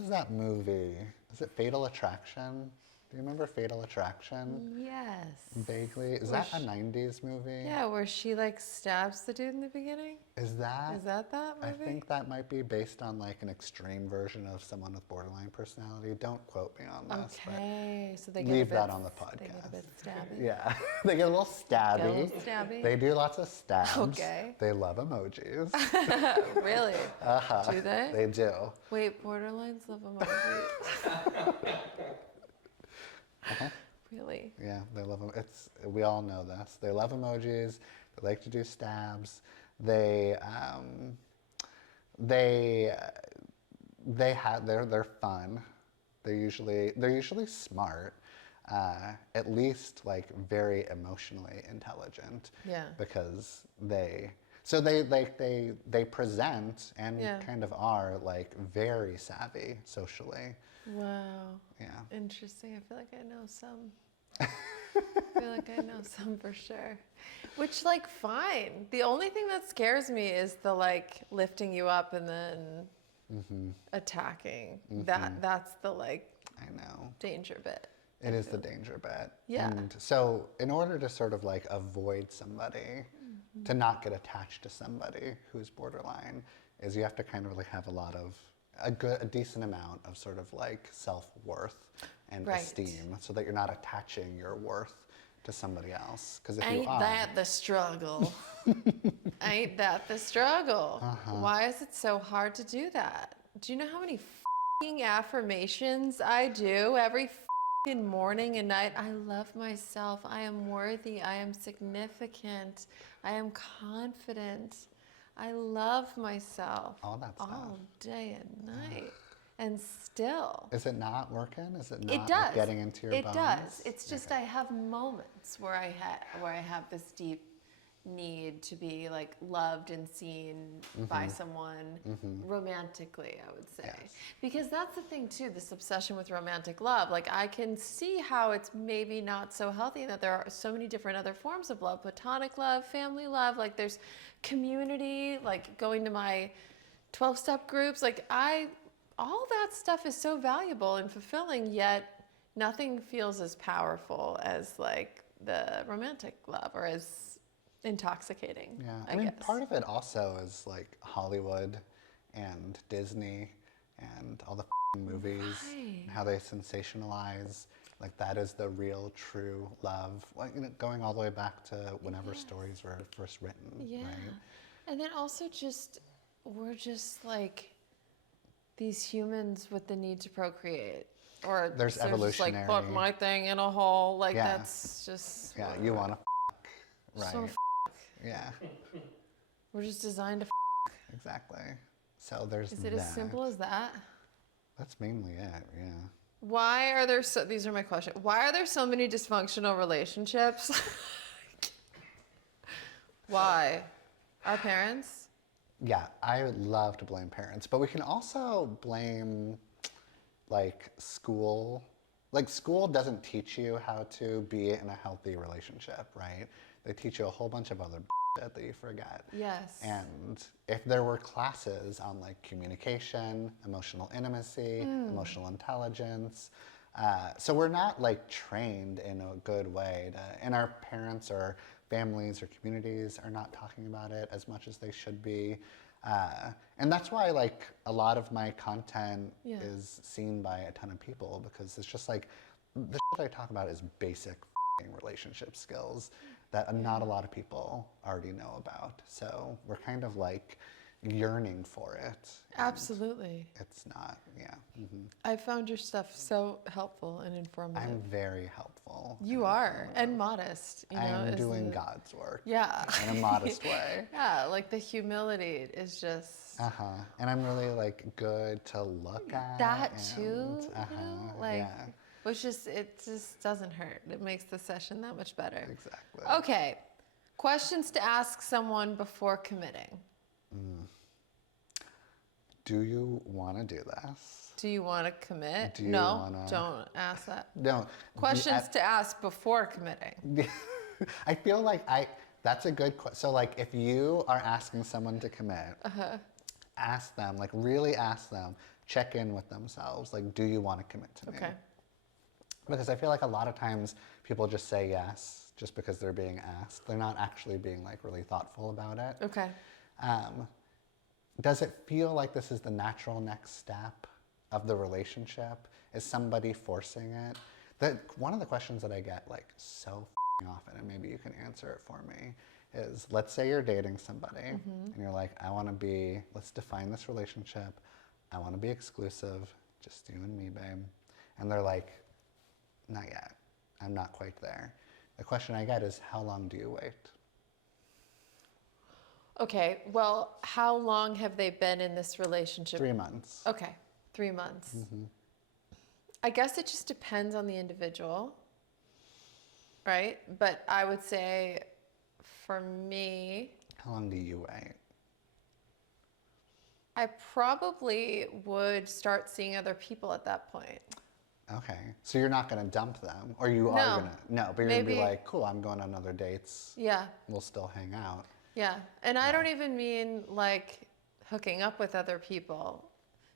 that movie? Is it Fatal Attraction? Do you remember Fatal Attraction? Yes. Vaguely. Is that a 90s movie? Yeah, where she like stabs the dude in the beginning? Is that that movie? I think that might be based on like an extreme version of someone with borderline personality. Don't quote me on this. Okay, so they get leave that on the podcast. They get a bit stabby. Yeah, they get a little stabby. They do lots of stabs. Okay. They love emojis. Really? Do they? They do. Wait, borderlines love emojis? Really? Yeah, they love them. We all know this. They love emojis. They like to do stabs. They're fun. They're usually smart. At least like very emotionally intelligent. Yeah. Because they present and kind of are like very savvy socially. Wow. Yeah. Interesting. I feel like I know some. I feel like I know some for sure. Which, like, fine. The only thing that scares me is the, like, lifting you up and then attacking. That's the, like, I know. danger bit. It is the danger bit. Yeah. And so in order to sort of, like, avoid somebody, to not get attached to somebody who's borderline, is you have to kind of, like, have a decent amount of sort of like self-worth and esteem, so that you're not attaching your worth to somebody else. Because if you are, that the struggle? Ain't that the struggle? Why is it so hard to do that? Do you know how many f***ing affirmations I do every f***ing morning and night? I love myself. I am worthy. I am significant. I am confident. I love myself all that stuff. all day and night. And still. Is it not working? Is it not It does. like, getting into your bones? It does. It's just I have moments where I have this deep need to be like loved and seen by someone romantically, I would say. Yes. Because that's the thing too, this obsession with romantic love. Like I can see how it's maybe not so healthy and that there are so many different other forms of love, platonic love, family love, like there's community, like going to my 12-step groups, like all that stuff is so valuable and fulfilling, yet nothing feels as powerful as like the romantic love or as intoxicating. Yeah, I mean, part of it also is like Hollywood and Disney and all the movies and how they sensationalize. Like that is the real, true love. Like, going all the way back to whenever stories were first written. Yeah, right? And then also we're just like these humans with the need to procreate. Or there's evolutionary. Just like put my thing in a hole. Like that's just. Yeah, you want to. Right. So yeah. We're just designed to. Exactly. So there's. Is it as simple as that? That's mainly it. Yeah. Why are there these are my questions. Why are there so many dysfunctional relationships? Why? Our parents? Yeah, I would love to blame parents, but we can also blame like school. Like school doesn't teach you how to be in a healthy relationship, right? They teach you a whole bunch of other shit that you forget. Yes. And if there were classes on like communication, emotional intimacy, emotional intelligence, so we're not like trained in a good way and our parents or families or communities are not talking about it as much as they should be. And that's why like a lot of my content is seen by a ton of people, because it's just like the shit I talk about is basic relationship skills that not a lot of people already know about. So we're kind of like yearning for it. Absolutely. It's not, yeah. I found your stuff so helpful and informative. I'm very helpful. You are, and modest. You know, I'm is doing the- God's work. Yeah. In a modest way. Yeah, like the humility is just And I'm really like good to look at. that and, too. You know, like yeah, it just doesn't hurt. It makes the session that much better. exactly. Okay, questions to ask someone before committing. Do you want to do this? Do you want to commit? Do you No, wanna- don't ask that. No. Questions to ask before committing. I feel like that's a good question. So like if you are asking someone to commit, ask them, like really ask them, check in with themselves. Like, do you want to commit to me? Okay. Because I feel like a lot of times people just say yes just because they're being asked. They're not actually being like really thoughtful about it. Okay. Does it feel like this is the natural next step of the relationship? Is somebody forcing it? One of the questions that I get like so often, and maybe you can answer it for me, is let's say you're dating somebody and you're like, let's define this relationship. I want to be exclusive, just you and me, babe. And they're like, not yet. I'm not quite there. The question I get is, how long do you wait? Okay, well, how long have they been in this relationship? 3 months. Okay, 3 months. I guess it just depends on the individual, right? But I would say for me, How long do you wait? I probably would start seeing other people at that point. Okay, so you're not going to dump them, or you are No. going to? No, but you're going to be Maybe- like, cool, I'm going on other dates. Yeah, We'll still hang out. yeah. And I don't even mean like hooking up with other people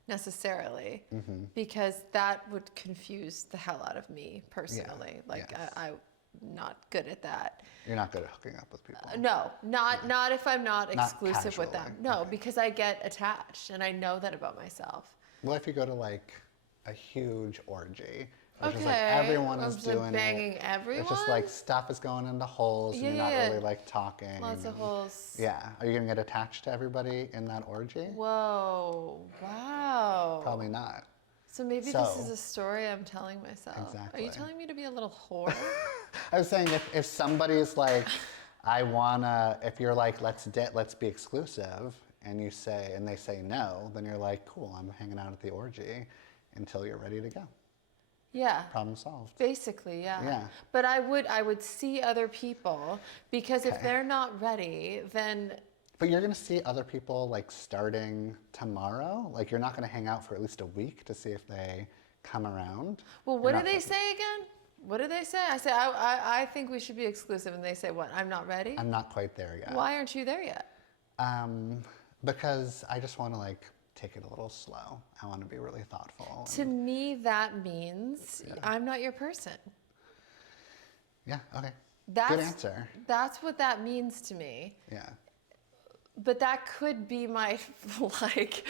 necessarily, because that would confuse the hell out of me personally. Like yes. I'm not good at that. You're not good at hooking up with people. No, not if I'm not exclusive with them. casually, No, okay. because I get attached and I know that about myself. What if you go to like a huge orgy? Which Okay. is like everyone I'm is just doing banging it. everyone. It's just like stuff is going into holes and you're not Yeah. really like talking. Lots of and- holes. Yeah. Are you going to get attached to everybody in that orgy? Whoa! Wow. Probably not. So maybe this So- is a story I'm telling myself. Are Exactly. you telling me to be a little whore? I was saying if somebody's like, if you're like, let's be exclusive, and they say no, then you're like, cool, I'm hanging out at the orgy until you're ready to go. Yeah. Problem solved. Basically, yeah. Yeah. But I would see other people, because if Okay. they're not ready, then But you're gonna see other people like starting tomorrow. Like you're not gonna hang out for at least a week to see if they come around. well, You're what do not they gonna- say again? What do they say? I say I think we should be exclusive, and they say what? I'm not ready. I'm not quite there yet. Why aren't you there yet? Because I just want to like take it a little slow. I want to be really thoughtful. To me, that means I'm not your person. Yeah. Okay. That's, Good answer. That's what that means to me. Yeah. But that could be my, like,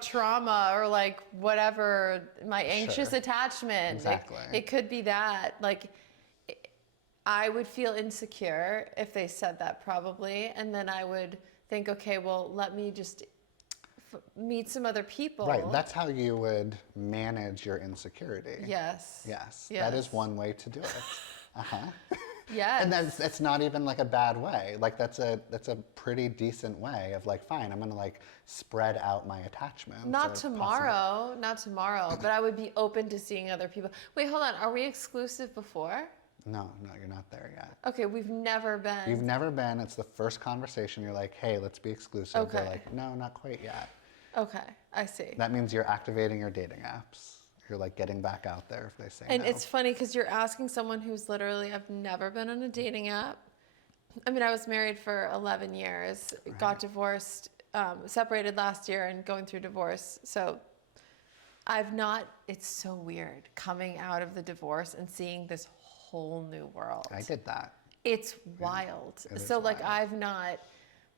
trauma or like whatever, my anxious Sure. attachment. Exactly. It could be that. Like, I would feel insecure if they said that probably. And then I would think, okay, well, let me just meet some other people. Right. That's how you would manage your insecurity. Yes. Yes. Yes. That is one way to do it. Uh-huh. Yes. And that's not even like a bad way. Like that's a pretty decent way of like, fine, I'm gonna like spread out my attachments. Not or tomorrow, but I would be open to seeing other people. Wait, hold on. Are we exclusive before? No, you're not there yet. Okay, we've never been. You've never been. It's the first conversation. You're like, hey, let's be exclusive. Okay. They're like, no, not quite yet. Okay, I see. That means you're activating your dating apps. You're like getting back out there if they say And no. it's funny because you're asking someone who's literally, I've never been on a dating app. I mean, I was married for 11 years, got divorced, separated last year and going through divorce. So it's so weird coming out of the divorce and seeing this whole new world. I did that. It's wild. It is So like wild. I've not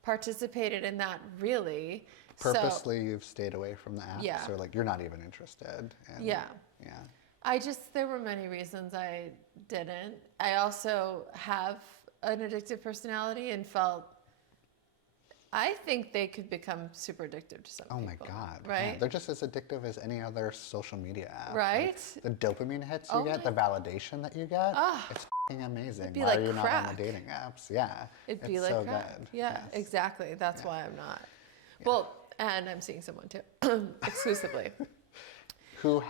participated in that really. Purposely, you've stayed away from the apps, Yeah. or like you're not even interested. And, Yeah. Yeah. There were many reasons I didn't. I also have an addictive personality and felt I think they could become super addictive to some Oh people. my God. Right? Yeah, they're just as addictive as any other social media app. Right? Like, the dopamine hits you Oh get, my- the validation that you get, Ah, it's f***ing amazing. be Why like are you not on the crack. dating apps? Yeah. It'd be it's like so crack. good. Yeah, Yes. exactly. That's why I'm not. Well, and I'm seeing someone too, exclusively. Who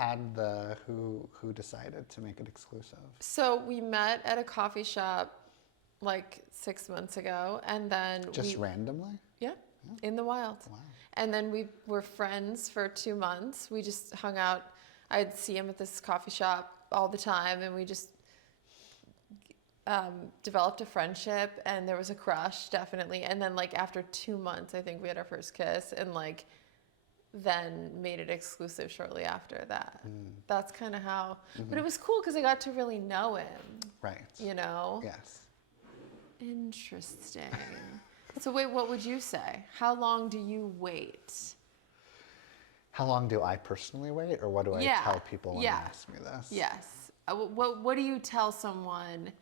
decided to make it exclusive? So we met at a coffee shop like 6 months ago, and then Just randomly? yeah, in the wild. Wow. And then we were friends for 2 months. We just hung out. I'd see him at this coffee shop all the time, and we just developed a friendship, and there was a crush, definitely. And then, like, after 2 months, I think we had our first kiss, and, like, then made it exclusive shortly after that. That's kind of how. But it was cool because I got to really know him, Right. you know? Yes. Interesting. So wait, what would you say? How long do you wait? How long do I personally wait, or what do I Yeah. tell people when Yeah. they ask me this? Yes. What do you tell someone?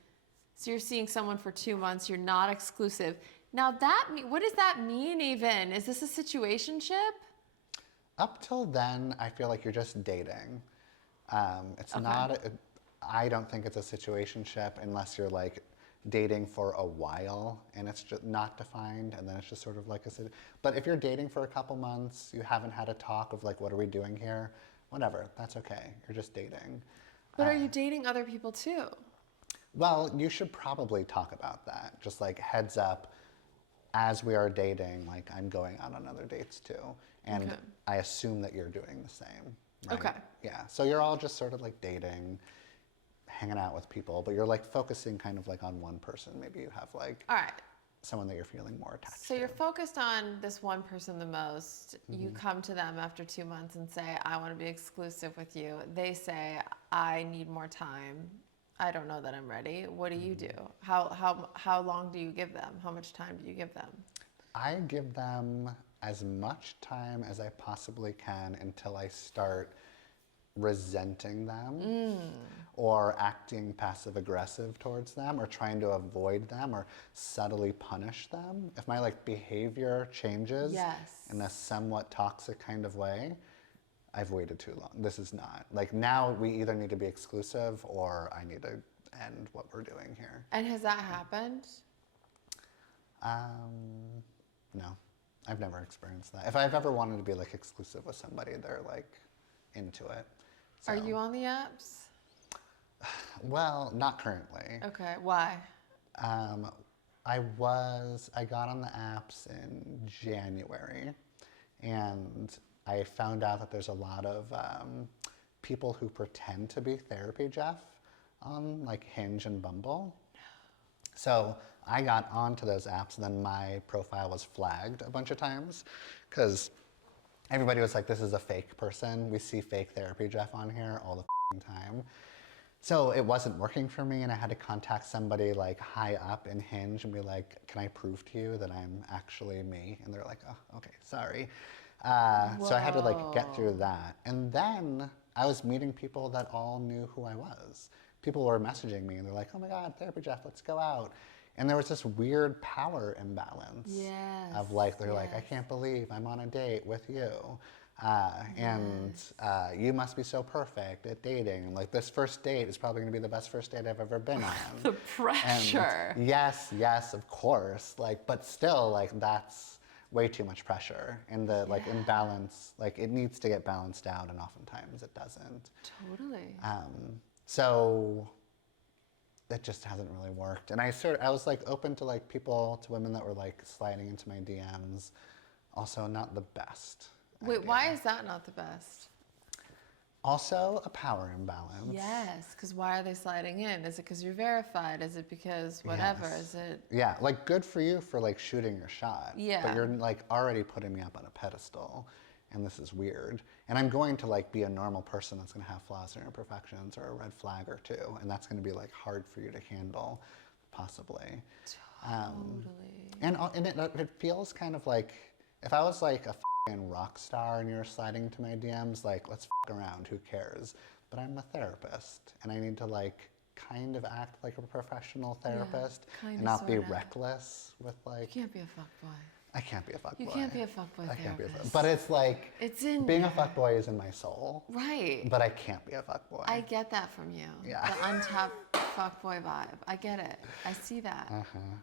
So you're seeing someone for 2 months, you're not exclusive. Now what does that mean even? Is this a situationship? Up till then, I feel like you're just dating. It's Okay. not. I don't think it's a situationship unless you're like dating for a while and it's just not defined, and then it's just sort of like a. But if you're dating for a couple months, you haven't had a talk of like, what are we doing here? Whatever, that's okay. You're just dating. But are you dating other people too? Well, you should probably talk about that. Just like heads up, as we are dating, like I'm going out on other dates too. And Okay. I assume that you're doing the same. Right? Okay. Yeah. So you're all just sort of like dating, hanging out with people, but you're like focusing kind of like on one person. Maybe you have like All right. someone that you're feeling more attached So to. you're focused on this one person the most. You come to them after 2 months and say, I want to be exclusive with you. They say, I need more time. I don't know that I'm ready. What do you do? How long do you give them? How much time do you give them? I give them as much time as I possibly can until I start resenting them or acting passive aggressive towards them or trying to avoid them or subtly punish them. If my like behavior changes Yes. in a somewhat toxic kind of way, I've waited too long. This is not. Like now we either need to be exclusive or I need to end what we're doing here. And has that happened? No, I've never experienced that. If I've ever wanted to be like exclusive with somebody, they're like into it. So, Are you on the apps? well, not currently. Okay. Why? I got on the apps in January, and I found out that there's a lot of people who pretend to be therapy Jeff on like Hinge and Bumble. So I got onto those apps, and then my profile was flagged a bunch of times because everybody was like, this is a fake person. We see fake therapy Jeff on here all the time. So it wasn't working for me, and I had to contact somebody like high up in Hinge and be like, can I prove to you that I'm actually me? And they're like, oh, okay, sorry. So I had to like get through that. And then I was meeting people that all knew who I was. People were messaging me and they're like, oh my God, therapy Jeff, let's go out. And there was this weird power imbalance Yes. of like, they're like, I yes. can't believe I'm on a date with you. And you must be so perfect at dating. Like this first date is probably gonna be the best first date I've ever been on. The pressure. And yes, of course. Like, but still, like that's way too much pressure. And the like imbalance, like it needs to get balanced out, and oftentimes it doesn't. Totally. So it just hasn't really worked. And I was like open to like women that were like sliding into my DMs. Also not the best. Wait, idea. why is that not the best? Also a power imbalance. Yes, because why are they sliding in? Is it because you're verified? Is it because whatever? Yes. Is it? Yeah, like good for you for like shooting your shot. Yeah. But you're like already putting me up on a pedestal, and this is weird. And I'm going to like be a normal person that's gonna have flaws or imperfections or a red flag or two, and that's gonna be like hard for you to handle, possibly. Totally. And it feels kind of like if I was like a f***ing rock star and you're sliding into my DMs, like let's f*** around, who cares? But I'm a therapist, and I need to like kind of act like a professional therapist kinda, and not be sorta. reckless with like. You can't be a fuckboy. I can't be a fuckboy. You can't be a fuckboy I can't be a fuckboy. therapist. But it's like, It's in being there. a fuckboy is in my soul. Right. But I can't be a fuckboy. I get that from you. Yeah. The untapped fuckboy vibe. I get it. I see that.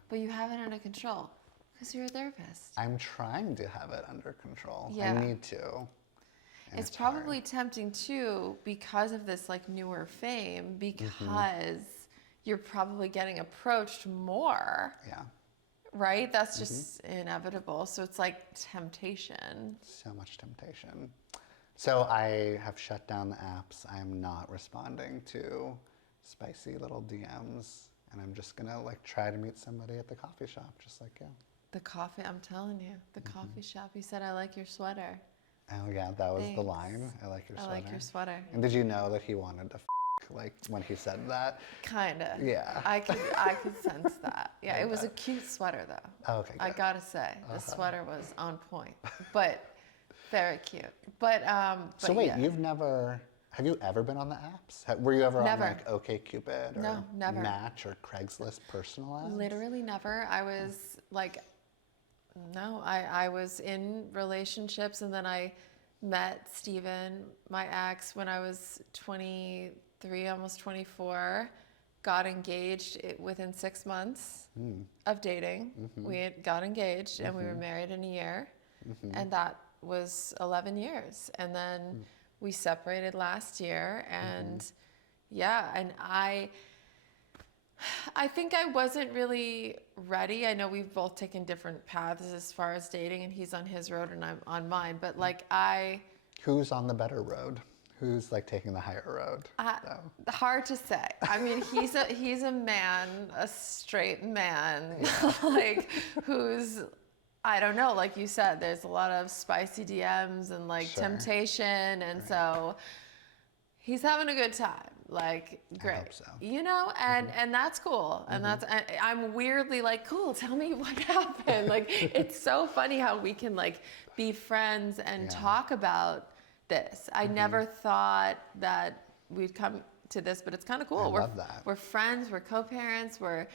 But you have it under control because you're a therapist. I'm trying to have it under control. Yeah. I need to. And It's hard. probably tempting too because of this like newer fame because you're probably getting approached more, Yeah. right? That's just inevitable. So it's like temptation. So much temptation. So I have shut down the apps. I am not responding to spicy little DMs. And I'm just gonna like try to meet somebody at the coffee shop, just like you. The coffee, I'm telling you, the coffee shop. He said, I like your sweater. Oh yeah, that was the Thanks. line. I like your I sweater. like your sweater. And did you know that he wanted to like when he said that? Kinda. Yeah. I could sense that. Yeah, it was a cute sweater though. Oh, okay, I good. gotta say, the sweater was on point, but very cute. But So wait, yeah. have you ever been on the apps? Were you ever Never. on like OkCupid or No, never. Match or Craigslist personalized? Literally never. I was like, no, I was in relationships and then I met Steven, my ex, when I was 23, almost 24. Got engaged within 6 months of dating. We got engaged and we were married in a year. And that was 11 years. And then we separated last year. And yeah, and I think I wasn't really ready. I know we've both taken different paths as far as dating, and he's on his road and I'm on mine. But like Who's on the better road? Who's like taking the higher road? hard to say. I mean, he's a man, a straight man, like who's, I don't know. Like you said, there's a lot of spicy DMs and like Sure. temptation, and so he's having a good time. Like, great. I hope so. You know, and that's cool. And I'm weirdly like, cool, tell me what happened. Like, it's so funny how we can like be friends and talk about this. I never thought that we'd come to this, but it's kind of cool. I love that. We're friends, we're co-parents, we're,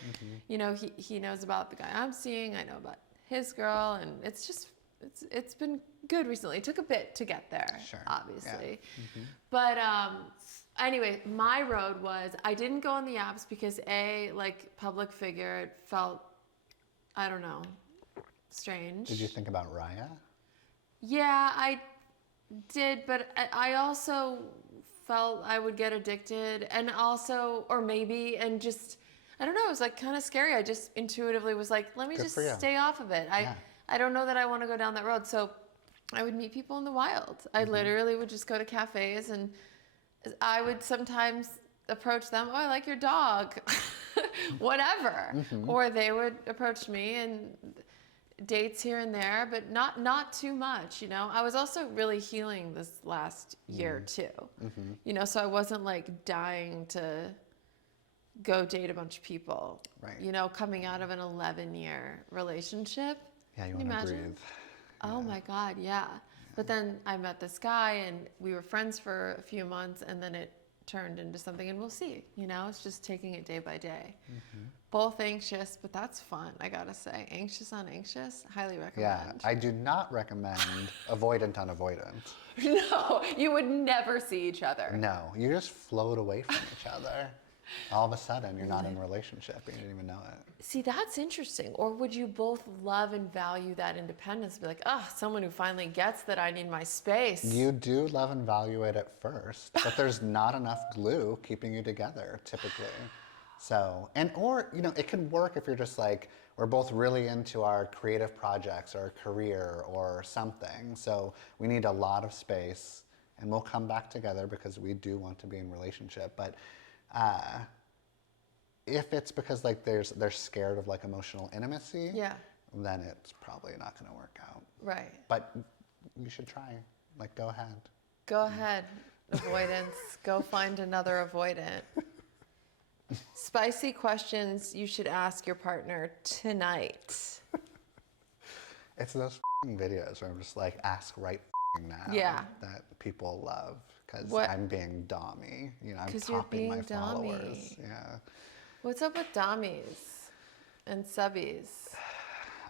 you know, he knows about the guy I'm seeing, I know about his girl, and it's been good recently. It took a bit to get there, Sure. obviously. But anyway, my road was, I didn't go on the apps because like public figure, it felt, I don't know, strange. Did you think about Raya? Yeah, I did, but I also felt I would get addicted, and also, or maybe, and just, I don't know, it was like kind of scary. I just intuitively was like, let me Good just for you. stay off of it. I don't know that I want to go down that road. So I would meet people in the wild. I literally would just go to cafes, and I would sometimes approach them, oh, I like your dog, whatever. Or they would approach me, and dates here and there, but not too much, you know. I was also really healing this last year too, you know, so I wasn't like dying to go date a bunch of people, Right. you know, coming out of an 11-year relationship. Yeah, you Can want to imagine? breathe. Oh my God, yeah. But then I met this guy and we were friends for a few months, and then it turned into something, and we'll see, you know, it's just taking it day by day. Both anxious, but that's fun, I gotta say. Anxious on anxious, highly Yeah, recommend. I do not recommend avoidant on avoidant. No, you would never see each other. No, you just float away from each other. All of a sudden, you're not in a relationship and you didn't even know it. See, that's interesting. Or would you both love and value that independence? Be like, oh, someone who finally gets that I need my space. You do love and value it at first, but there's not enough glue keeping you together, typically. So, or, you know, it can work if you're just like, we're both really into our creative projects or career or something. So we need a lot of space, and we'll come back together because we do want to be in a relationship. But if it's because like they're scared of like emotional intimacy, Yeah, then it's probably not going to work out. right. But you should try. Like, go ahead. Go ahead, avoidance. Go find another avoidant. Spicy questions you should ask your partner tonight. It's those videos where I'm just like, ask right now. Yeah. That people love because What- I'm being dommy. You know, I'm 'Cause you're topping my being followers. dommy. Yeah. What's up with dommies and subbies?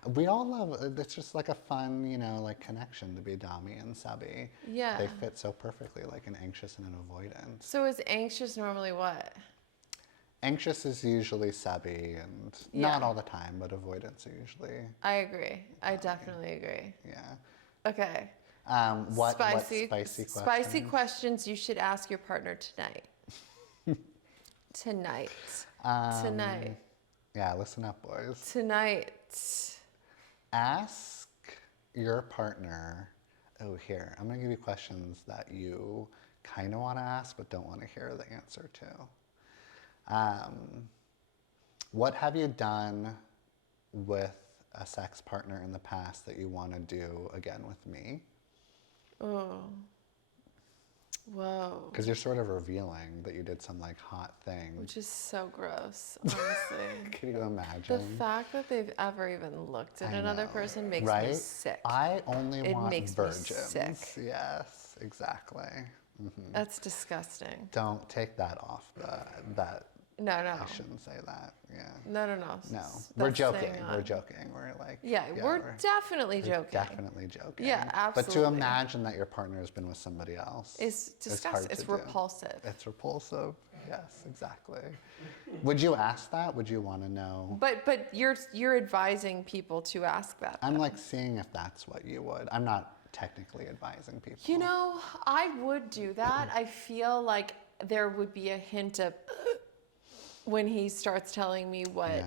We all love, it's just like a fun, you know, like connection to be dommy and subby. Yeah. They fit so perfectly, like an anxious and an avoidant. So is anxious normally what? Anxious is usually subby, and not all the time, but avoidance are usually. I agree. I definitely agree. Yeah. Okay. What spicy questions? Spicy questions you should ask your partner tonight. Tonight. Tonight. Yeah, listen up, boys. Tonight. Ask your partner. Oh, here, I'm gonna give you questions that you kind of want to ask, but don't want to hear the answer to. What have you done with a sex partner in the past that you want to do again with me? Oh. Whoa. Because you're sort of revealing that you did some like hot thing. Which is so gross, honestly. Can you The imagine? fact that they've ever even looked at I another know, person makes right? me sick. I only It want makes me virgins. sick. Yes, exactly. That's disgusting. Don't take that off. That No. I shouldn't say that. Yeah. No. No, we're That's joking. staying We're on. joking. We're like. Yeah, we're definitely joking. Definitely joking. Yeah, But to absolutely. imagine that your partner has been with somebody else It's disgusting. hard It's to do. repulsive. It's repulsive. Yes, exactly. Would you ask that? Would you want to know? But you're advising people to ask that. I'm like seeing if that's what you would. I'm not technically advising people. You know, I would do that. I feel like there would be a hint of when he starts telling me what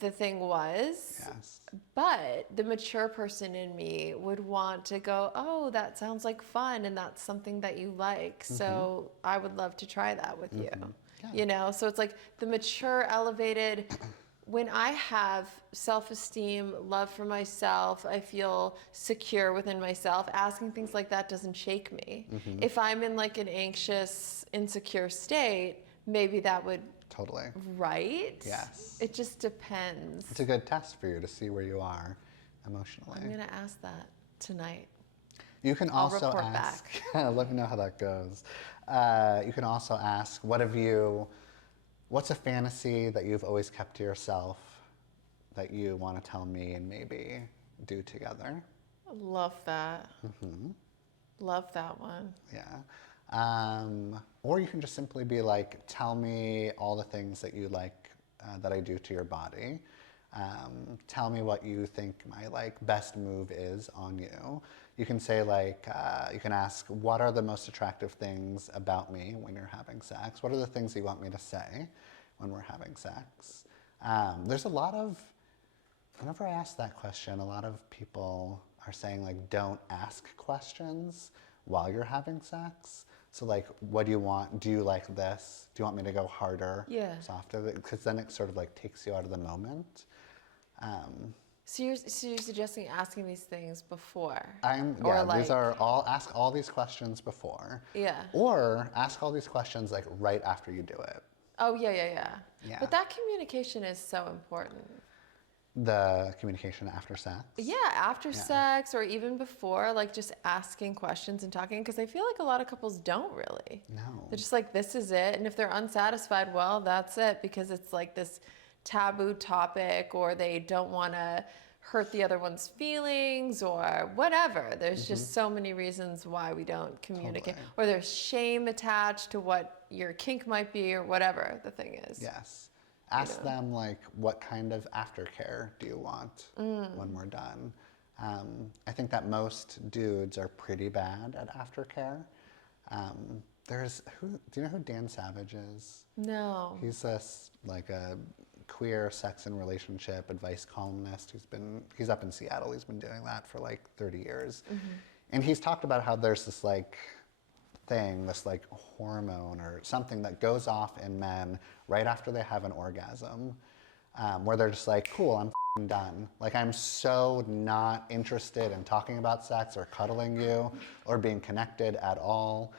the thing was. Yes. But the mature person in me would want to go, oh, that sounds like fun and that's something that you like. So I would love to try that with you. Yeah. You know, so it's like the mature, elevated. When I have self-esteem, love for myself, I feel secure within myself, asking things like that doesn't shake me. If I'm in like an anxious, insecure state, maybe that would, Totally. right? Yes. It just depends. It's a good test for you to see where you are emotionally. I'm gonna ask that tonight. You can I'll also report ask. Let me know how that goes. You can also ask, what's a fantasy that you've always kept to yourself that you want to tell me and maybe do together? Love that. Love that one. Yeah. Or you can just simply be like, tell me all the things that you like that I do to your body. Tell me what you think my like best move is on you. You can say like, you can ask, what are the most attractive things about me when you're having sex? What are the things you want me to say when we're having sex? There's a lot of, whenever I ask that question, a lot of people are saying like, don't ask questions while you're having sex. So like, what do you want? Do you like this? Do you want me to go harder? Yeah. Softer? Because then it sort of like takes you out of the moment. So you're suggesting asking these things before? These are all, ask all these questions before. Yeah. Or ask all these questions like right after you do it. Oh, yeah. Yeah. But that communication is so important. The communication after sex. Yeah, after sex or even before, like just asking questions and talking, because I feel like a lot of couples don't really. No. They're just like, this is it. And if they're unsatisfied, well, that's it, because it's like this taboo topic, or they don't want to hurt the other one's feelings or whatever. There's just so many reasons why we don't communicate. Totally. Or there's shame attached to what your kink might be or whatever the thing is. Yes. Ask them like, what kind of aftercare do you want when we're done? I think that most dudes are pretty bad at aftercare. Do you know who Dan Savage is? No. He's a queer sex and relationship advice columnist. He's up in Seattle. He's been doing that for like 30 years. And he's talked about how there's this like thing, this like hormone or something that goes off in men right after they have an orgasm, where they're just like, cool, I'm f***ing done. Like, I'm so not interested in talking about sex or cuddling you or being connected at all.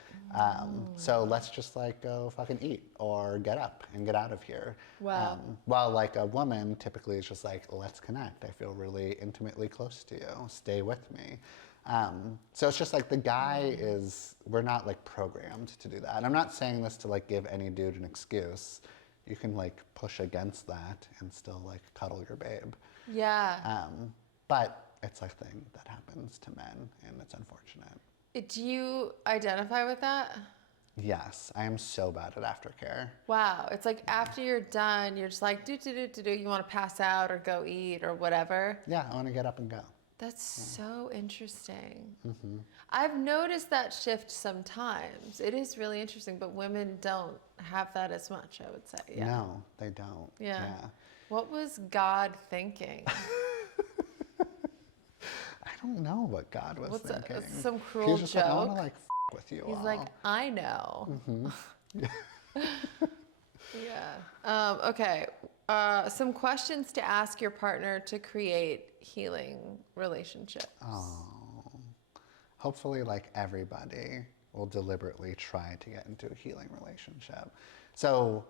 So let's just like go fucking eat or get up and get out of here. Wow. While like a woman typically is just like, let's connect. I feel really intimately close to you. Stay with me. So it's just like the guy we're not like programmed to do that. And I'm not saying this to like give any dude an excuse. You can like push against that and still like cuddle your babe. Yeah. But it's a thing that happens to men, and it's unfortunate. Do you identify with that? Yes, I am so bad at aftercare. Wow. It's like after you're done, you're just like, do. You want to pass out or go eat or whatever. Yeah, I want to get up and go. That's so interesting. I've noticed that shift sometimes. It is really interesting, but women don't have that as much, I would say. Yeah. No, they don't. Yeah. What was God thinking? I don't know what God was thinking. Some cruel He's just joke? like, I want to like with you He's all. like, I know. Yeah. Okay. Some questions to ask your partner to create healing relationships. Hopefully, like everybody will deliberately try to get into a healing relationship. So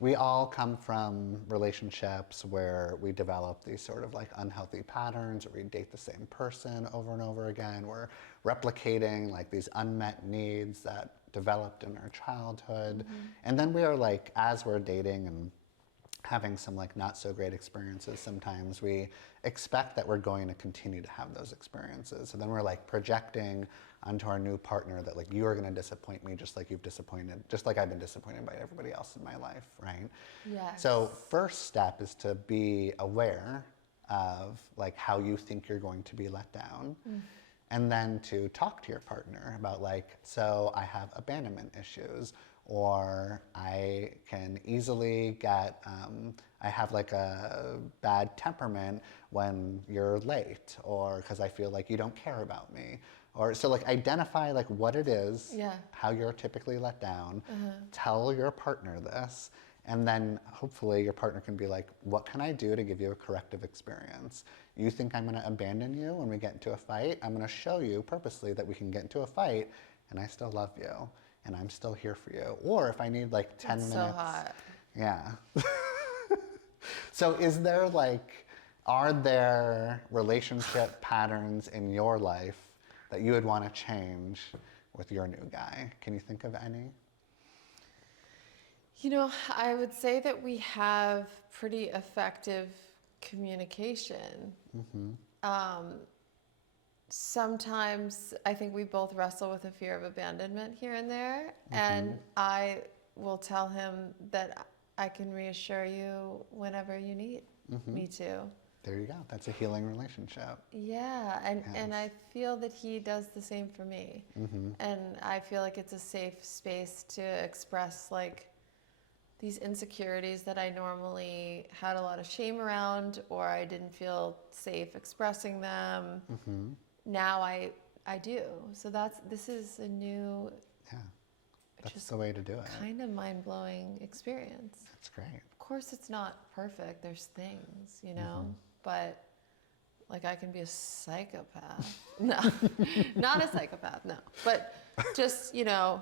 we all come from relationships where we develop these sort of like unhealthy patterns, or we date the same person over and over again. We're replicating like these unmet needs that developed in our childhood. And then we are like, as we're dating and having some like not so great experiences, sometimes we expect that we're going to continue to have those experiences. So then we're like projecting onto our new partner that like, you are going to disappoint me just like I've been disappointed by everybody else in my life, right? Yes. So first step is to be aware of like how you think you're going to be let down. And then to talk to your partner about like, so I have abandonment issues, or I can easily get, I have like a bad temperament when you're late, or because I feel like you don't care about me. Or so like identify like what it is, how you're typically let down, tell your partner this, and then hopefully your partner can be like, what can I do to give you a corrective experience? You think I'm gonna abandon you when we get into a fight? I'm gonna show you purposely that we can get into a fight and I still love you and I'm still here for you. Or if I need like 10 That's minutes. so hot. Yeah. So is there like, are there relationship patterns in your life that you would want to change with your new guy? Can you think of any? You know, I would say that we have pretty effective communication. Sometimes I think we both wrestle with a fear of abandonment here and there, and I will tell him that I can reassure you whenever you need me to. There you go. That's a healing relationship. Yeah, and I feel that he does the same for me. And I feel like it's a safe space to express like these insecurities that I normally had a lot of shame around, or I didn't feel safe expressing them. Now I do. So this is a new, That's the way to do it. kind of mind-blowing experience. That's great. Of course it's not perfect. There's things, you know, but like I can be a psychopath. No, not a psychopath, no. But just, you know,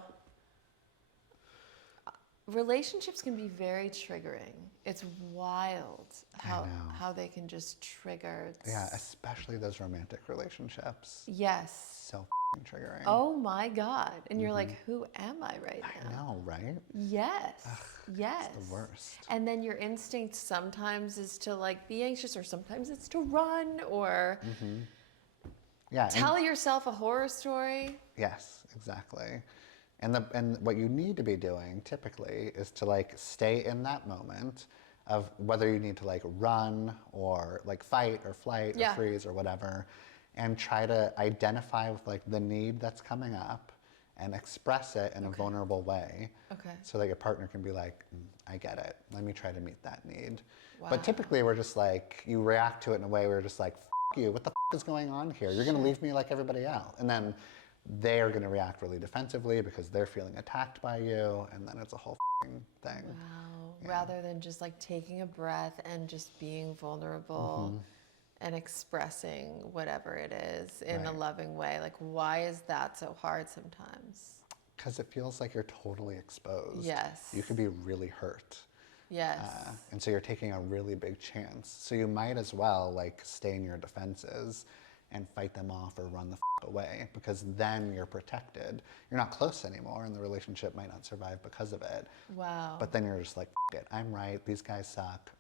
relationships can be very triggering. It's wild how they can just trigger. Yeah, especially those romantic relationships. Yes. So triggering. Oh my God. And you're like, who am I right now? I know, right? Yes. Yes. It's the worst. And then your instinct sometimes is to like be anxious, or sometimes it's to run, or tell yourself a horror story. Yes, exactly. And what you need to be doing typically is to like stay in that moment of whether you need to like run or like fight or flight or freeze or whatever, and try to identify with like the need that's coming up and express it in a vulnerable way. So that your partner can be like, I get it. Let me try to meet that need. Wow. But typically we're just like, you react to it in a way where you're just like, F you, what the f is going on here? You're gonna leave me like everybody else. And then they are going to react really defensively because they're feeling attacked by you, and then it's a whole thing. Wow. Rather than just like taking a breath and just being vulnerable and expressing whatever it is in a loving way. Like, why is that so hard sometimes? Because it feels like you're totally exposed. Yes. You could be really hurt. Yes. And so you're taking a really big chance. So you might as well like stay in your defenses and fight them off or run the away, because then you're protected. You're not close anymore, and the relationship might not survive because of it. Wow. But then you're just like, it, I'm right, these guys suck,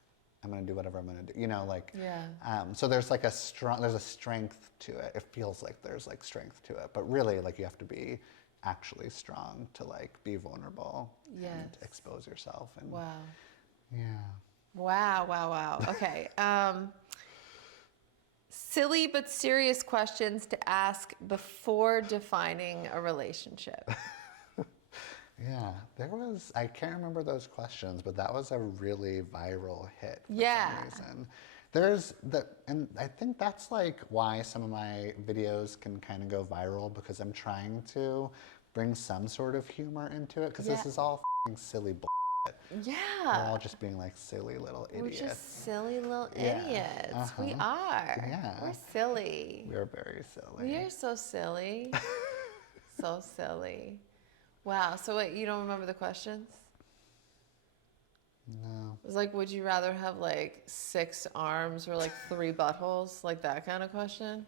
I'm gonna do whatever I'm gonna do. You know, like, Yeah. so there's like there's a strength to it. It feels like there's like strength to it, but really, like, you have to be actually strong to like be vulnerable and Yes. expose yourself. And Wow. yeah. Wow, wow, wow. Okay. Silly but serious questions to ask before defining a relationship. Yeah, I can't remember those questions, but that was a really viral hit for Yeah. some reason. And I think that's like why some of my videos can kind of go viral, because I'm trying to bring some sort of humor into it, because this Yeah. is all f***ing silly bull. We're Yeah. all just being like silly little We're idiots. just silly little Yeah. idiots. We Uh-huh. are. Yeah. We're silly. We're very silly. We are so silly. So silly. Wow. So wait, you don't remember the questions? No. It was like, would you rather have like 6 arms or like 3 buttholes? Like that kind of question?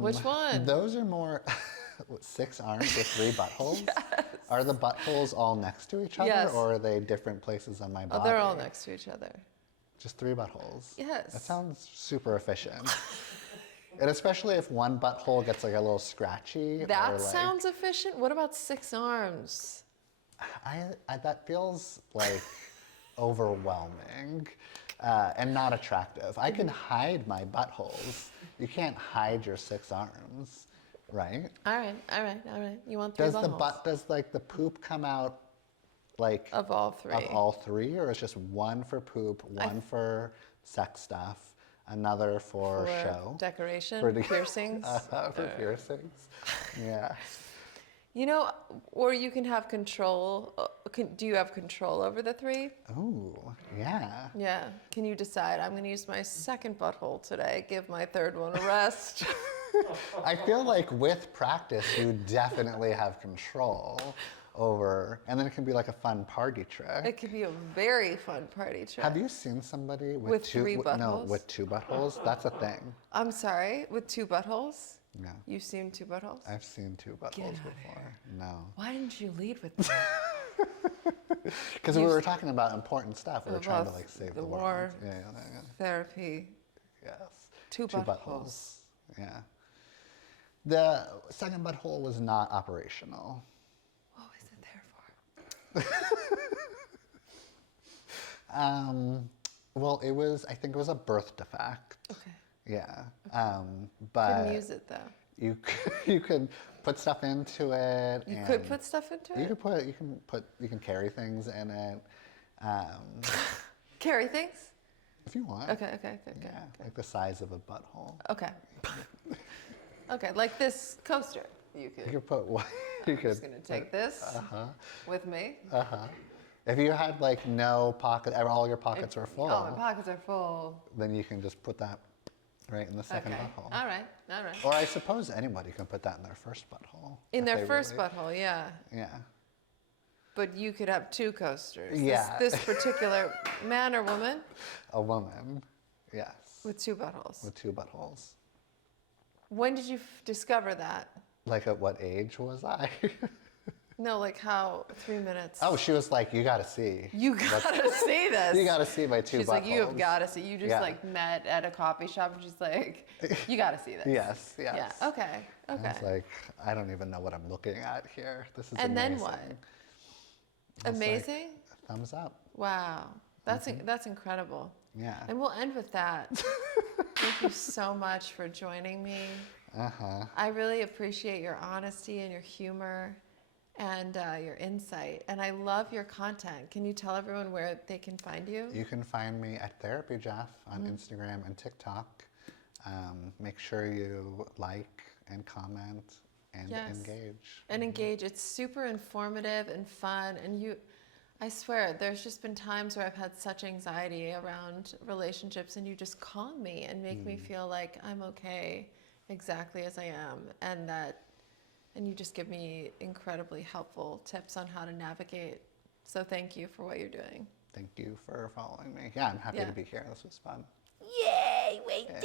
Which one? Those are more 6 arms with 3 buttholes. Yes. Are the buttholes all next to each other, Yes. or are they different places on my body? Oh, they're all next to each other. Just 3 buttholes. Yes. That sounds super efficient. And especially if one butthole gets like a little scratchy. That or like, sounds efficient. What about 6 arms? that feels like overwhelming and not attractive. I can hide my buttholes. You can't hide your 6 arms, right? All right, all right, all right. You want 3 Does buttholes? does like the poop come out like Of all 3. of all 3, or it's just one for poop, one for sex stuff, another for show, decoration, for piercings. for piercings? Yeah. You know, or you can have control. Do you have control over the 3? Oh, yeah. Yeah. Can you decide, I'm going to use my 2nd butthole today, give my 3rd one a rest? I feel like with practice, you definitely have control over, and then it can be like a fun party trick. It could be a very fun party trick. Have you seen somebody With 3 No, buttholes? with 2 buttholes? That's a thing. I'm sorry, with 2 buttholes? Yeah. You've seen 2 buttholes? I've seen 2 buttholes outta before. No. Why didn't you lead with that? Because we were talking about important stuff. We were trying to About like save the the war. world. Yeah. Therapy. Yes. 2 Two buttholes. Yeah. The 2nd butthole was not operational. What was it there for? Well, I think it was a birth defect. Okay. Yeah. But Couldn't use it though. you could put stuff into it. You and could put stuff into it? you can carry things in it. Carry things? If you want. Okay. Yeah, like the size of a butthole. Okay. Okay, like this coaster. You could. You could put what? You I'm could. just gonna take this with me. If you had like no pocket, all your pockets were full, Oh, my pockets are full. then you can just put that right in the 2nd Okay. butthole. All right. Or I suppose anybody can put that in their 1st butthole. In if their they first really- butthole, yeah. Yeah. But you could have 2 coasters. Yeah. This particular man or woman A woman. Yes. with 2 buttholes. With 2 buttholes. When did you discover that? Like at what age was I? No, like how 3 minutes. Oh, she was like, you gotta see. You gotta see this. You gotta see my 2 She's buttholes. like, you have gotta see. You just Yeah. like met at a coffee shop and she's like, you gotta see this. Yes. Yeah. Okay. I Okay. was like, I don't even know what I'm looking at here. This is And then amazing. what? I was like, Amazing. thumbs up. Wow. That's incredible. Yeah. And we'll end with that. Thank you so much for joining me. I really appreciate your honesty and your humor and your insight. And I love your content. Can you tell everyone where they can find you? You can find me at Therapy Jeff on Instagram and TikTok. Make sure you like and comment and Yes. engage. And engage. It's super informative and fun. And I swear, there's just been times where I've had such anxiety around relationships, and you just calm me and make me feel like I'm okay exactly as I am, and you just give me incredibly helpful tips on how to navigate. So thank you for what you're doing. Thank you for following me. Yeah, I'm happy Yeah. to be here. This was fun. Yay! Wait. Yeah.